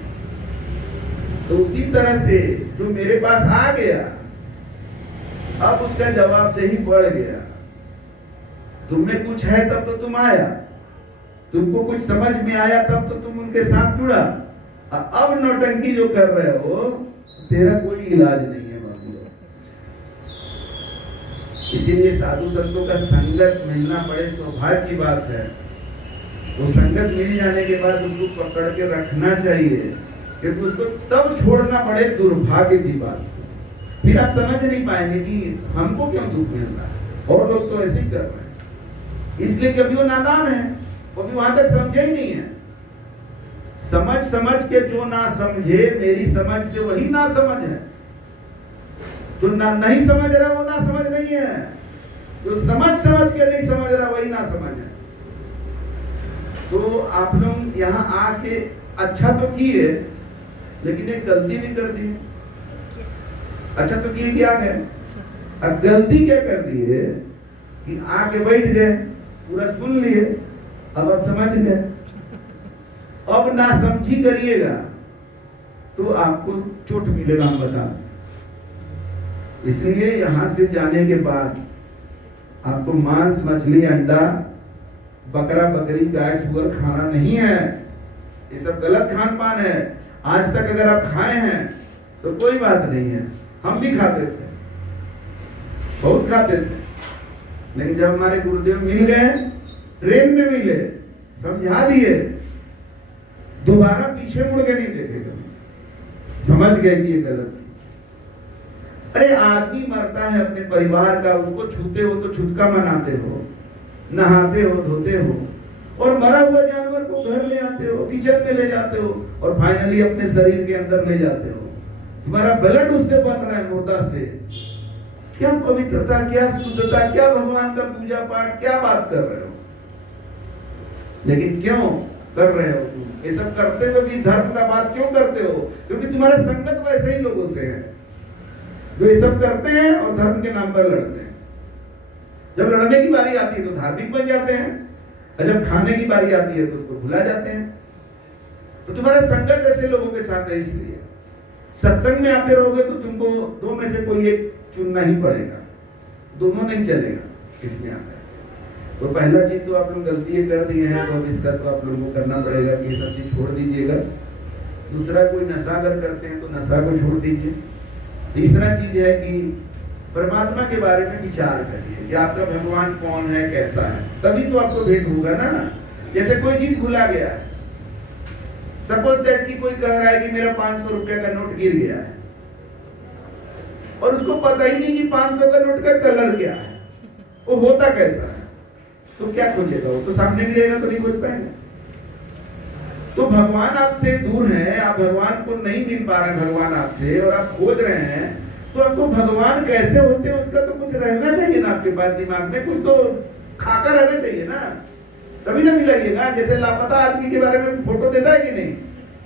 तो उसी तरह से जो मेरे पास आ गया, अब उसका जवाबदेही बढ़ गया। तुम्हें कुछ है तब तो तुम आया, तुमको कुछ समझ में आया तब तो तुम उनके साथ जुड़ा। अब नौटंकी जो कर रहे हो, तेरा कोई इलाज नहीं है बाबू। इसीलिए साधु संतों का संगत मिलना बड़े सौभाग्य की बात है। वो संगत मिल जाने के बाद उसको पकड़ के रखना चाहिए, क्योंकि उसको तब छोड़ना बड़े दुर्भाग्य की बात। फिर आप समझ नहीं पाएंगे कि हमको क्यों दुख मिल रहा है, और लोग तो ऐसे ही कर रहे हैं। इसलिए कभी वो नादान है, वो भी वहां तक समझे ही नहीं है। समझ के जो ना समझे, मेरी समझ से वही ना समझ है। जो ना नहीं समझ रहा वो ना समझ नहीं है, जो समझ के नहीं समझ रहा वही ना समझ है। तो आप लोग यहाँ आके अच्छा तो किए, लेकिन एक गलती भी कर दी। अच्छा तो किए कि आ गए, अब गलती क्या कर दी है कि आके बैठ गए, पूरा सुन लिए, अब आप समझ गए। अब ना समझी करिएगा तो आपको चोट मिलेगा, हम बता। इसलिए यहां से जाने के बाद आपको मांस मछली अंडा बकरा बकरी गाय सुअर खाना नहीं है। ये सब गलत खान पान है। आज तक अगर आप खाए हैं तो कोई बात नहीं है, हम भी खाते थे, बहुत खाते थे। लेकिन जब हमारे गुरुदेव मिल गए, ट्रेन में मिले, समझा दिए, दोबारा पीछे मुड़ के नहीं देखेगा, समझ गए कि ये गलत है। अरे आदमी मरता है अपने परिवार का, उसको छूते हो तो छुटका मनाते हो, नहाते हो, धोते हो, और मरा हुआ जानवर को घर ले आते हो, किचन में ले जाते हो, और फाइनली अपने शरीर के अंदर ले जाते हो। तुम्हारा ब्लड उससे बन रहा है, मुर्दा से। क्या पवित्रता, क्या शुद्धता, क्या भगवान का पूजा पाठ, क्या बात कर रहे हो। लेकिन क्यों कर रहे हो तुम, ये सब करते हुए भी धर्म का बात क्यों करते हो? क्योंकि तुम्हारा संगत वैसे ही लोगों से है जो ये सब करते हैं और धर्म के नाम पर लड़ते हैं। जब लड़ने की बारी आती है तो धार्मिक बन जाते हैं, और जब खाने की बारी आती है तो उसको भुला जाते हैं। तो तुम्हारा संगत ऐसे लोगों के साथ है, इसलिए सत्संग में आते रहोगे तो तुमको दो में से कोई एक चुनना ही पड़ेगा, दोनों नहीं चलेगा इसमें आकर। तो पहला चीज तो आप लोग गलती कर दिए हैं, तो अब इसका तो आप लोगों को करना पड़ेगा कि ये सब चीज छोड़ दीजिएगा। दूसरा, कोई नशा अगर करते हैं तो नशा को छोड़ दीजिए। तीसरा चीज है कि परमात्मा के बारे में विचार करिए कि आपका भगवान कौन है, कैसा है, तभी तो आपको भेंट होगा ना। जैसे कोई चीज भूला गया है, सपोज दैट कि कोई कह रहा है कि मेरा 500 रुपया का नोट गिर गया है और उसको पता ही नहीं कि 500 का नोट का कलर क्या है, वो होता कैसा है, तो क्या खोजेगा? वो तो सामने गिरेगा तो नहीं खोज पाएगा। तो भगवान आपसे दूर है, आप भगवान को नहीं मिल पा रहे हैं भगवान आपसे, और आप खोज रहे हैं, तो आपको भगवान कैसे होते हैं उसका तो कुछ रहना चाहिए ना आपके पास, दिमाग में कुछ तो खाका रहना चाहिए ना, तभी ना मिलाइएगा। जैसे लापता आदमी के बारे में फोटो देता है कि नहीं,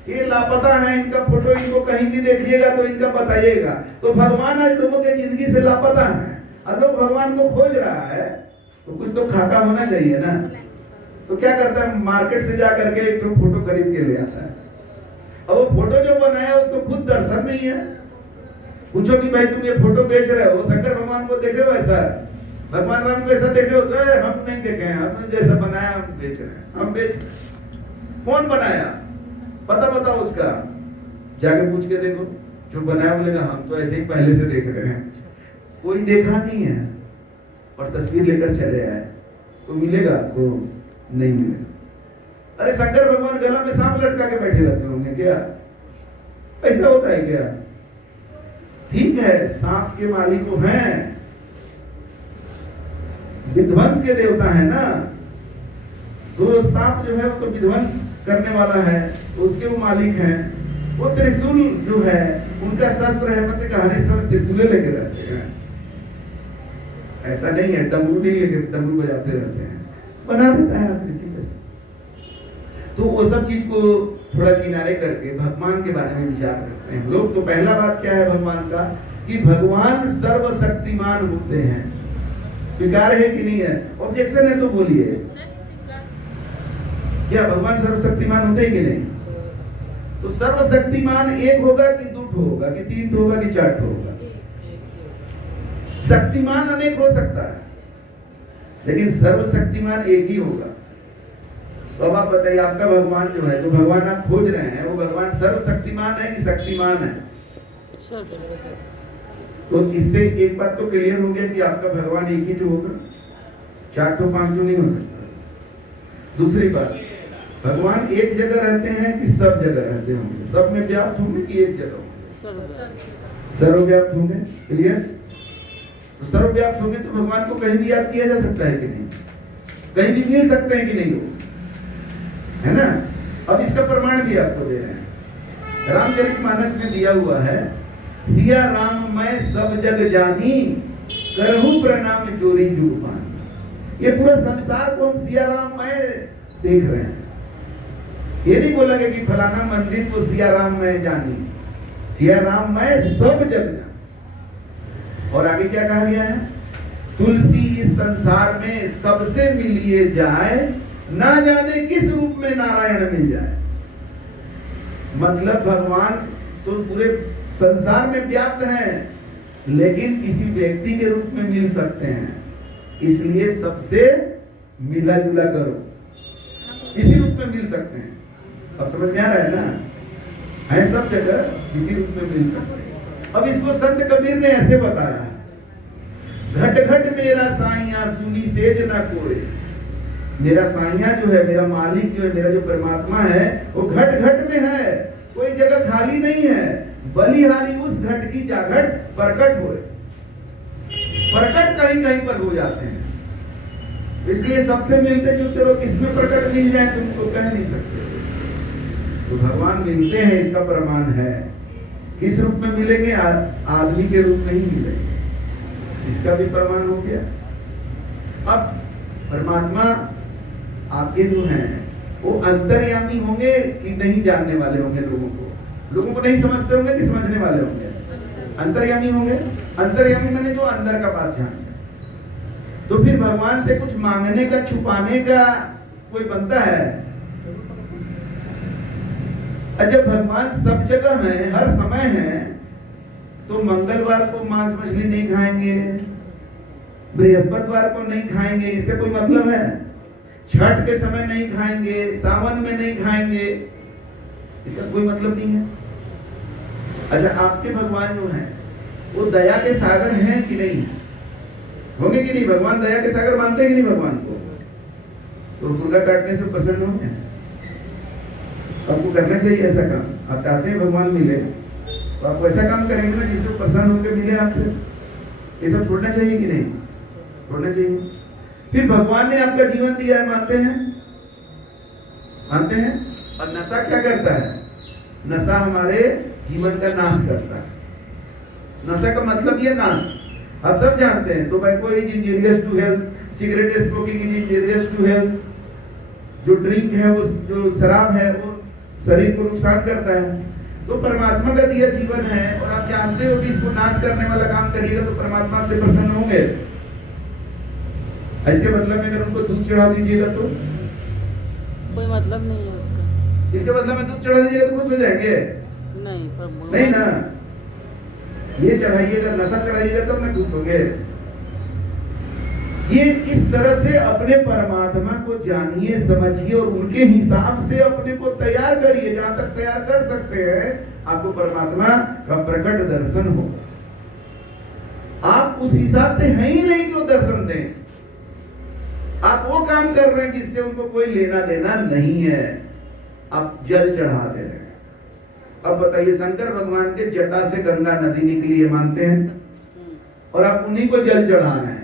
ये लापता है, इनका फोटो इनको कहीं भी देखिएगा तो इनका बताइएगा। तो भगवान आज लोगों के जिंदगी से लापता है और लोग भगवान को खोज रहा है, तो कुछ तो खाका होना चाहिए ना। तो क्या करता है, मार्केट से जा करके एक फोटो खरीद के ले आता है। अब वो फोटो जो बनाया उसको खुद दर्शन नहीं है। पूछो कि भाई तुम ये फोटो बेच रहे हो, शंकर भगवान को देखे हो ऐसा, भगवान राम को ऐसा देखे हो? तो हम नहीं देखे हैं, हमने जैसा बनाया हम बेच रहे हैं, हम बेच। कौन बनाया पता बताओ उसका, जाके पूछ के देखो। जो बनाया बोलेगा हम तो ऐसे ही पहले से देख रहे हैं, कोई देखा नहीं है और तस्वीर लेकर चले आए, तो मिलेगा आपको? नहीं मिलेगा। अरे शंकर भगवान गला में सांप लटका के बैठे रहते होंगे क्या? ऐसा होता है क्या? ठीक है, सांप के मालिक वो हैं, विध्वंस के देवता है ना, तो सांप जो है वो तो विध्वंस करने वाला है, तो उसके वो मालिक हैं। वो त्रिशूल जो है उनका शस्त्र है, मतलब कि हमेशा त्रिशूले लेके रहते हैं। ऐसा नहीं है डमरू नहीं लेके डमरू बजाते रहते हैं, बना देता है आकृति वैसे। तो वो सब चीज को थोड़ा किनारे करके भगवान के बारे में विचार करते हैं लोग। तो पहला बात क्या है भगवान का, कि भगवान सर्वशक्तिमान होते हैं। स्वीकार है कि नहीं है? ऑब्जेक्शन है तो बोलिए, क्या भगवान सर्वशक्तिमान होते हैं कि नहीं? तो सर्वशक्तिमान एक होगा कि दो होगा कि तीन होगा कि चार होगा? शक्तिमान अनेक हो सकता है, लेकिन सर्वशक्तिमान एक ही होगा। तो अब आप बताइए, आपका भगवान जो है, जो भगवान आप खोज रहे हैं, वो भगवान सर्वशक्तिमान है कि शक्तिमान है? तो इससे एक बात तो क्लियर हो गया कि आपका भगवान एक ही जो होगा, 4 तो 5 तो नहीं हो सकता। दूसरी बात, भगवान एक जगह रहते हैं कि सब जगह रहते होंगे? सब में व्याप्त होंगे कि एक जगह होंगे? सर्वव्याप्त होंगे। क्लियर? तो सर्वव्याप्त होंगे तो भगवान को कहीं भी याद किया जा सकता है कि नहीं? कहीं भी मिल सकते हैं कि नहीं? हो है ना। अब इसका प्रमाण भी आपको दे रहे हैं। रामचरितमानस में दिया हुआ है, सिया राम मैं सब जग जानी, करहु प्रणाम जोरी जुग पानी। ये पूरा संसार को हम सिया राम मैं देख रहे हैं। ये नहीं बोला गया कि फलाना मंदिर को सिया राम मैं जानी, सिया राम मैं सब जग जानी। और आगे क्या कहा गया है, तुलसी इस संसार में सबसे मिलिए जाए, ना जाने किस रूप में नारायण मिल जाए। मतलब भगवान तो पूरे संसार में व्याप्त हैं, लेकिन किसी व्यक्ति के रूप में मिल सकते हैं, इसलिए सबसे मिला जुला करो, इसी रूप में मिल सकते हैं। अब समझ में आ रहा है ना, है सब जगह इसी रूप में मिल सकते हैं। अब इसको संत कबीर ने ऐसे बताया, घट घट मेरा साइया सुनी सेज न कोई। मेरा साइया जो है, मेरा मालिक जो है, मेरा जो परमात्मा है, वो घट घट में है, कोई जगह खाली नहीं है। बलिहारी उस घट की जाघट प्रकट होए, प्रकट कहीं कहीं पर हो जाते हैं, इसलिए सबसे मिलते जुलते लोग किसमें प्रकट मिल जाए तुमको कह नहीं सकते। तो भगवान मिलते हैं, इसका प्रमाण है। किस रूप में मिलेंगे? आदमी के रूप में ही मिलेंगे, इसका भी प्रमाण हो गया। अब परमात्मा आपके जो हैं वो अंतर्यामी होंगे कि नहीं जानने वाले होंगे लोगों को नहीं समझते होंगे कि समझने वाले होंगे? अंतर्यामी होंगे। अंतर्यामी माने जो अंदर का बात जानते हैं। तो फिर भगवान से कुछ मांगने का, छुपाने का कोई बनता है? जब भगवान सब जगह हैं, हर समय हैं, तो मंगलवार को मांस मछली नहीं खाएंगे, बृहस्पतिवार को नहीं खाएंगे, इसका कोई मतलब है? छठ के समय नहीं खाएंगे, सावन में नहीं खाएंगे, इसका कोई मतलब नहीं है। अच्छा, आपके भगवान जो हैं वो दया के सागर हैं कि नहीं? होंगे कि नहीं? भगवान दया के सागर मानते हैं कि नहीं भगवान को? तो मुर्गा काटने से प्रसन्न होंगे? आपको करना चाहिए ऐसा काम। आप चाहते हैं भगवान मिले तो आप ऐसा काम करेंगे ना जिससे प्रसन्न होकर मिले आपसे। ये सब छोड़ना चाहिए कि नहीं? छोड़ना चाहिए। फिर भगवान ने आपका जीवन दिया है, मानते हैं? मानते हैं। और नशा क्या करता है? नशा हमारे जीवन का नाश करता है। नशा का मतलब ये नाश, आप सब जानते हैं। Tobacco is injurious to health, cigarette smoking is injurious to health. जो ड्रिंक है, वो जो शराब है, वो शरीर को नुकसान करता है। तो परमात्मा का दिया जीवन है और आप जानते हो कि इसको नाश करने वाला काम करिएगा तो परमात्मा आपसे प्रसन्न होंगे। इसके मतलब में अगर उनको दूध चढ़ा दीजिएगा तो कोई मतलब नहीं है उसका। इसके बदले में दूध चढ़ा दीजिएगा तो खुश हो जाएंगे? नहीं ना। ये चढ़ाइएगा, नशा चढ़ाइएगा तब ना खुश होंगे। ये इस तरह से अपने परमात्मा को जानिए, समझिए और उनके हिसाब से अपने को तैयार करिए। जहां तक तैयार कर सकते हैं, आपको परमात्मा का प्रकट दर्शन होगा। आप उस हिसाब से हैं ही नहीं कि वो दर्शन दें। आप वो काम कर रहे हैं जिससे उनको कोई लेना देना नहीं है। आप जल चढ़ा दे रहे हैं। अब बताइए, शंकर भगवान के जटा से गंगा नदी निकली है, मानते हैं? और आप उन्हीं को जल चढ़ा रहे हैं।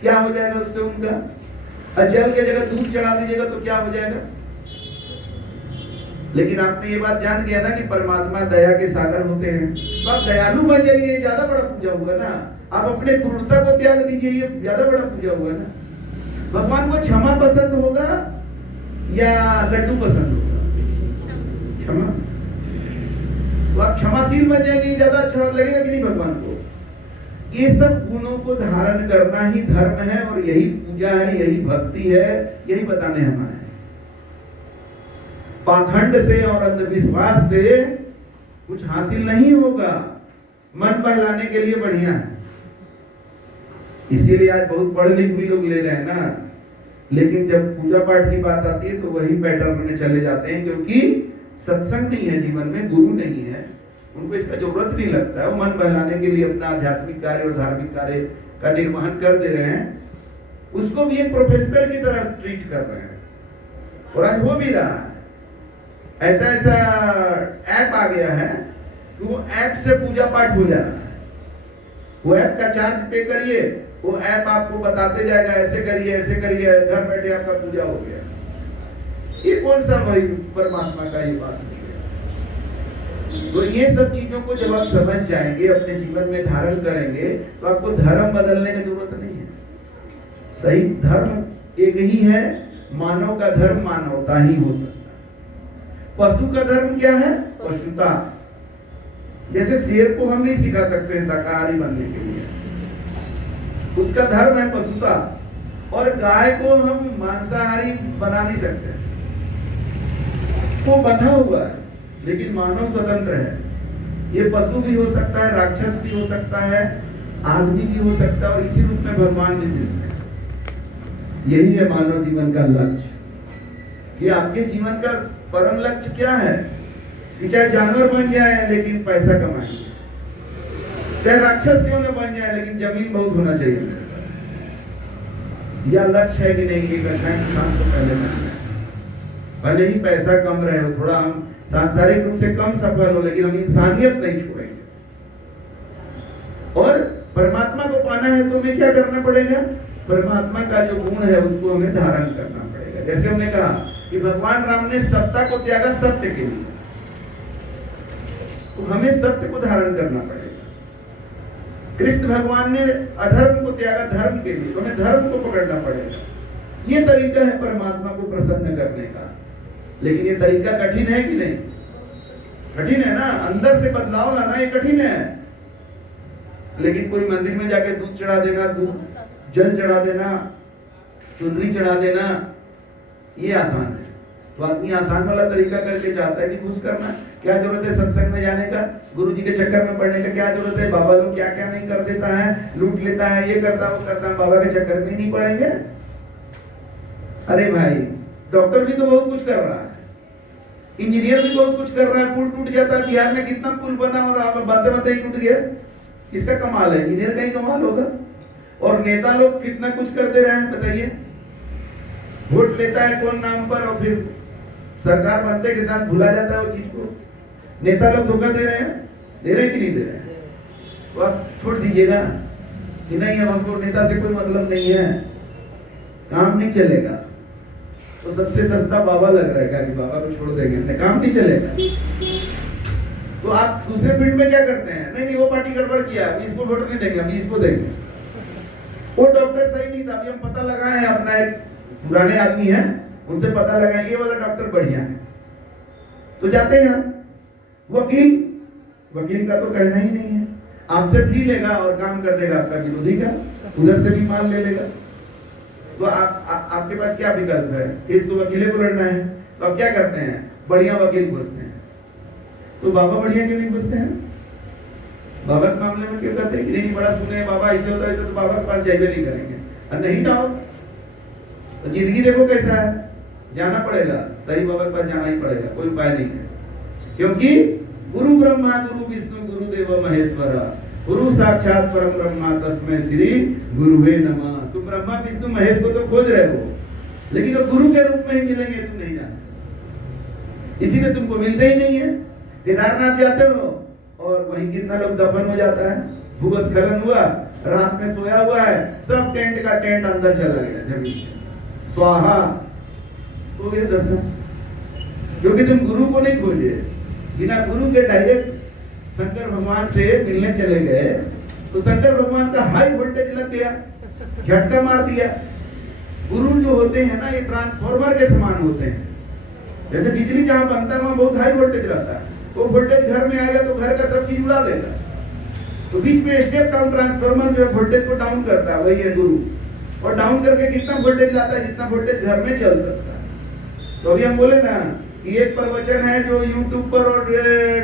क्या हो जाएगा उससे उनका? जल के जगह दूध चढ़ा दीजिएगा तो क्या हो जाएगा? लेकिन आपने ये बात जान गया ना कि परमात्मा दया के सागर होते हैं, तो आप दयालु बन जाइए, ये ज्यादा बड़ा पूजा हुआ ना। आप अपने क्रूरता को त्याग दीजिए, ये ज्यादा बड़ा पूजा हुआ ना। भगवान को क्षमा पसंद होगा या लड्डू पसंद होगा? क्षमा। तो आप क्षमाशील बन जाएंगे, ज्यादा अच्छा लगेगा कि नहीं भगवान को? ये सब गुणों को धारण करना ही धर्म है और यही पूजा है, यही भक्ति है, यही बताने हमारे। पाखंड से और अंधविश्वास से कुछ हासिल नहीं होगा। मन बहलाने के लिए बढ़िया है, इसीलिए आज बहुत पढ़े लिखे भी लोग ले रहे हैं ना। लेकिन जब पूजा पाठ की बात आती है तो वही पैटर्न में चले जाते हैं, क्योंकि सत्संग नहीं है जीवन में, गुरु नहीं है, उनको इसका जरूरत नहीं लगता है। वो मन बहलाने के लिए अपना आध्यात्मिक कार्य और धार्मिक कार्य का निर्वहन कर दे रहे हैं, उसको भी एक प्रोफेशनल की तरह ट्रीट कर रहे हैं। और आज हो भी रहा है। ऐसा ऐसा ऐप आ गया है कि वो ऐप से पूजा पाठ हो जा रहा है। वो ऐप का चार्ज पे करिए, वो ऐप आपको बताते जाएगा ऐसे करिए, घर बैठे आपका पूजा हो गया। ये कौन सा भाई परमात्मा का ये बात नहीं है। तो ये सब चीजों को जब आप समझ जाएंगे, अपने जीवन में धारण करेंगे, तो आपको धर्म बदलने की जरूरत नहीं है। सही धर्म एक ही है। मानव का धर्म मानवता ही हो सकता है। पशु का धर्म क्या है? पशुता। जैसे शेर को हम नहीं सिखा सकते शाकाहारी बनने के लिए, उसका धर्म है पशुता। और गाय को हम मांसाहारी बना नहीं सकते, वो बंधा हुआ है। लेकिन मानव स्वतंत्र है। ये पशु भी हो सकता है, राक्षस भी हो सकता है, आदमी भी हो सकता है, और इसी रूप में भगवान भी मिलते हैं। यही है मानव जीवन का लक्ष्य। कि आपके जीवन का परम लक्ष्य क्या है? कि चाहे जानवर बन जाए लेकिन पैसा कमाएं, चाहे राक्षस क्यों न बन जाए लेकिन जमीन बहुत होना चाहिए। यह लक्ष्य है कि नहीं? एक अच्छा इंसान को पहले बनना है। भले ही पैसा कम रहे हो, थोड़ा हम सांसारिक रूप से कम सफल हो, लेकिन हम इंसानियत नहीं छोड़ेंगे। और परमात्मा को पाना है तो हमें क्या करना पड़ेगा? परमात्मा का जो गुण है उसको हमें धारण करना पड़ेगा। जैसे हमने कहा कि भगवान राम ने सत्ता को त्यागा सत्य के लिए, तो हमें सत्य को धारण करना पड़ेगा। कृष्ण भगवान ने अधर्म को त्यागा धर्म के लिए, तो हमें धर्म को पकड़ना पड़ेगा। ये तरीका है परमात्मा को प्रसन्न करने का। लेकिन ये तरीका कठिन है कि नहीं? कठिन है ना, अंदर से बदलाव लाना ये कठिन है। लेकिन कोई मंदिर में जाके दूध चढ़ा देना, दूध जल चढ़ा देना, चुनरी चढ़ा देना, ये आसान है। तो आदमी आसान वाला तरीका करके चाहता है कि खुश करना। क्या जरूरत है सत्संग में जाने का, गुरु जी के चक्कर में पड़ने का? क्या जरूरत है? बाबा लोग क्या क्या नहीं कर देता है, लूट लेता है, ये करता वो करता है, बाबा के चक्कर में नहीं पड़ेंगे? अरे भाई, डॉक्टर भी तो बहुत कुछ कर रहा है, इंजीनियर भी बहुत कुछ कर रहा है, पुल टूट जाता है। बिहार में कितना पुल बना और आप बांधते बांधते ही टूट गया, किसका कमाल है? इंजीनियर का ही कमाल होगा। और नेता लोग कितना कुछ करते रहे हैं, बताइए। वोट लेता है कौन नाम पर, और फिर सरकार बनते के साथ भुला जाता है वो चीज को। नेता लोग धोखा दे रहे हैं, दे रहे कि नहीं दे रहे? तो आप छोड़ दीजिएगा कि नहीं, अब हमको नेता से कोई मतलब नहीं है, काम नहीं चलेगा। तो सबसे सस्ता बाबा लग रहा है कि बाबा को छोड़ देंगे, काम नहीं चलेगा। तो आप दूसरे फील्ड में क्या करते हैं? नहीं वो पार्टी गड़बड़ किया, अभी इसको वोट नहीं देंगे, अभी इसको देंगे। वो डॉक्टर सही नहीं था, अभी हम पता लगाए हैं, अपना एक पुराने आदमी है उनसे पता लगाए, ये वाला डॉक्टर बढ़िया है, तो जाते हैं हम। वकील का तो कहना ही नहीं है, आपसे फी लेगा और काम कर देगा आपका विरोधी का, उधर से भी माल ले लेगा। तो आपके पास क्या विकल्प है? इसको वकीले को लड़ना है, तो आप क्या करते हैं? बढ़िया वकील खोजते हैं। तो बाबा बढ़िया क्यों नहीं खोजते हैं? बाबा के मामले में क्यों कहते हैं कि नहीं बड़ा सुने बाबा ऐसे होता है, तो बाबा के पास जाइए नहीं करेंगे, और नहीं जाओ तो जिंदगी देखो कैसा है, जाना पड़ेगा, सही बाबा के पास जाना ही पड़ेगा, कोई उपाय नहीं है। क्योंकि गुरु ब्रह्मा गुरु विष्णु गुरु देव महेश्वर, गुरु साक्षात परम ब्रह्मा तस्मै श्री गुरुवे नमः। तुम ब्रह्मा विष्णु महेश को तो खोज रहे हो, लेकिन वो गुरु के रूप में ही मिलेंगे, तुम नहीं जानते, इसीलिए तुमको मिलते ही नहीं है। केदारनाथ जाते हो और वहीं कितना लोग दफन हो जाता है, भूस्खलन हुआ, रात में सोया हुआ है, सब टेंट का टेंट अंदर चला गया, जमीन स्वाहा हो गया दर्शन। क्योंकि तुम गुरु को नहीं खोजे, बिना गुरु के डायरेक्ट शंकर भगवान से मिलने चले गए, तो शंकर भगवान का हाई वोल्टेज लग गया, झटका मार दिया। गुरु जो होते हैं ना, ये ट्रांसफार्मर के समान होते हैं। जैसे बिजली जहां बनता है वहां बहुत हाई वोल्टेज रहता है, वो वोल्टेज घर में आएगा तो घर का सब चीज उड़ा देगा। तो बीच में स्टेप डाउन ट्रांसफार्मर जो है वोल्टेज को डाउन करता है, वही है गुरु। और डाउन करके कितना वोल्टेज लाता है? जितना वोल्टेज घर में चल सकता है। तो अभी हम बोले ना कि एक प्रवचन है जो YouTube पर और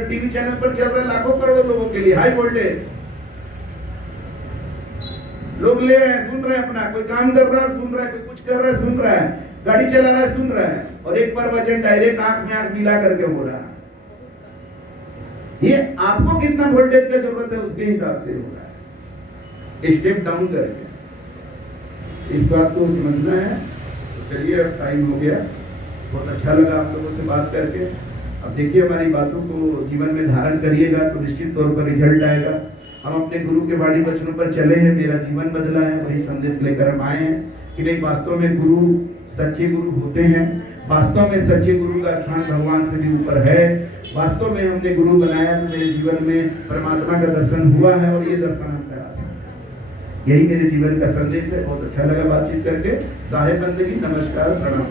टीवी चैनल पर चल रहा है लाखों करोड़ों लोगों के लिए, हाई वोल्टेज लोग ले रहे हैं, सुन रहे हैं, अपना कोई काम कर रहा है सुन रहा है, कोई कुछ कर रहा है सुन रहा है, गाड़ी चला रहा है सुन रहा है, और एक प्रवचन डायरेक्ट आंख में आंख मिला करके हो रहा है। ये आपको कितना वोल्टेज का जरूरत है उसके हिसाब से हो रहा है, स्टेप डाउन करके। इस बात को समझना है। तो चलिए, अब टाइम हो गया, बहुत अच्छा लगा आप लोगों से बात करके। अब देखिए, हमारी बातों को जीवन में धारण करिएगा तो निश्चित तौर पर रिजल्ट आएगा। हम अपने गुरु के वाणी वचनों पर चले हैं, मेरा जीवन बदला है, वही संदेश लेकर हम आए हैं कि नहीं, वास्तव में गुरु सच्चे गुरु होते हैं, वास्तव में सच्चे गुरु का स्थान भगवान से भी ऊपर है। वास्तव में हमने गुरु बनाया तो मेरे जीवन में परमात्मा का दर्शन हुआ है, और ये दर्शन हम करा सकते हैं। यही मेरे जीवन का संदेश है। बहुत अच्छा लगा बातचीत करके। साहेब बंदगी, नमस्कार, प्रणाम।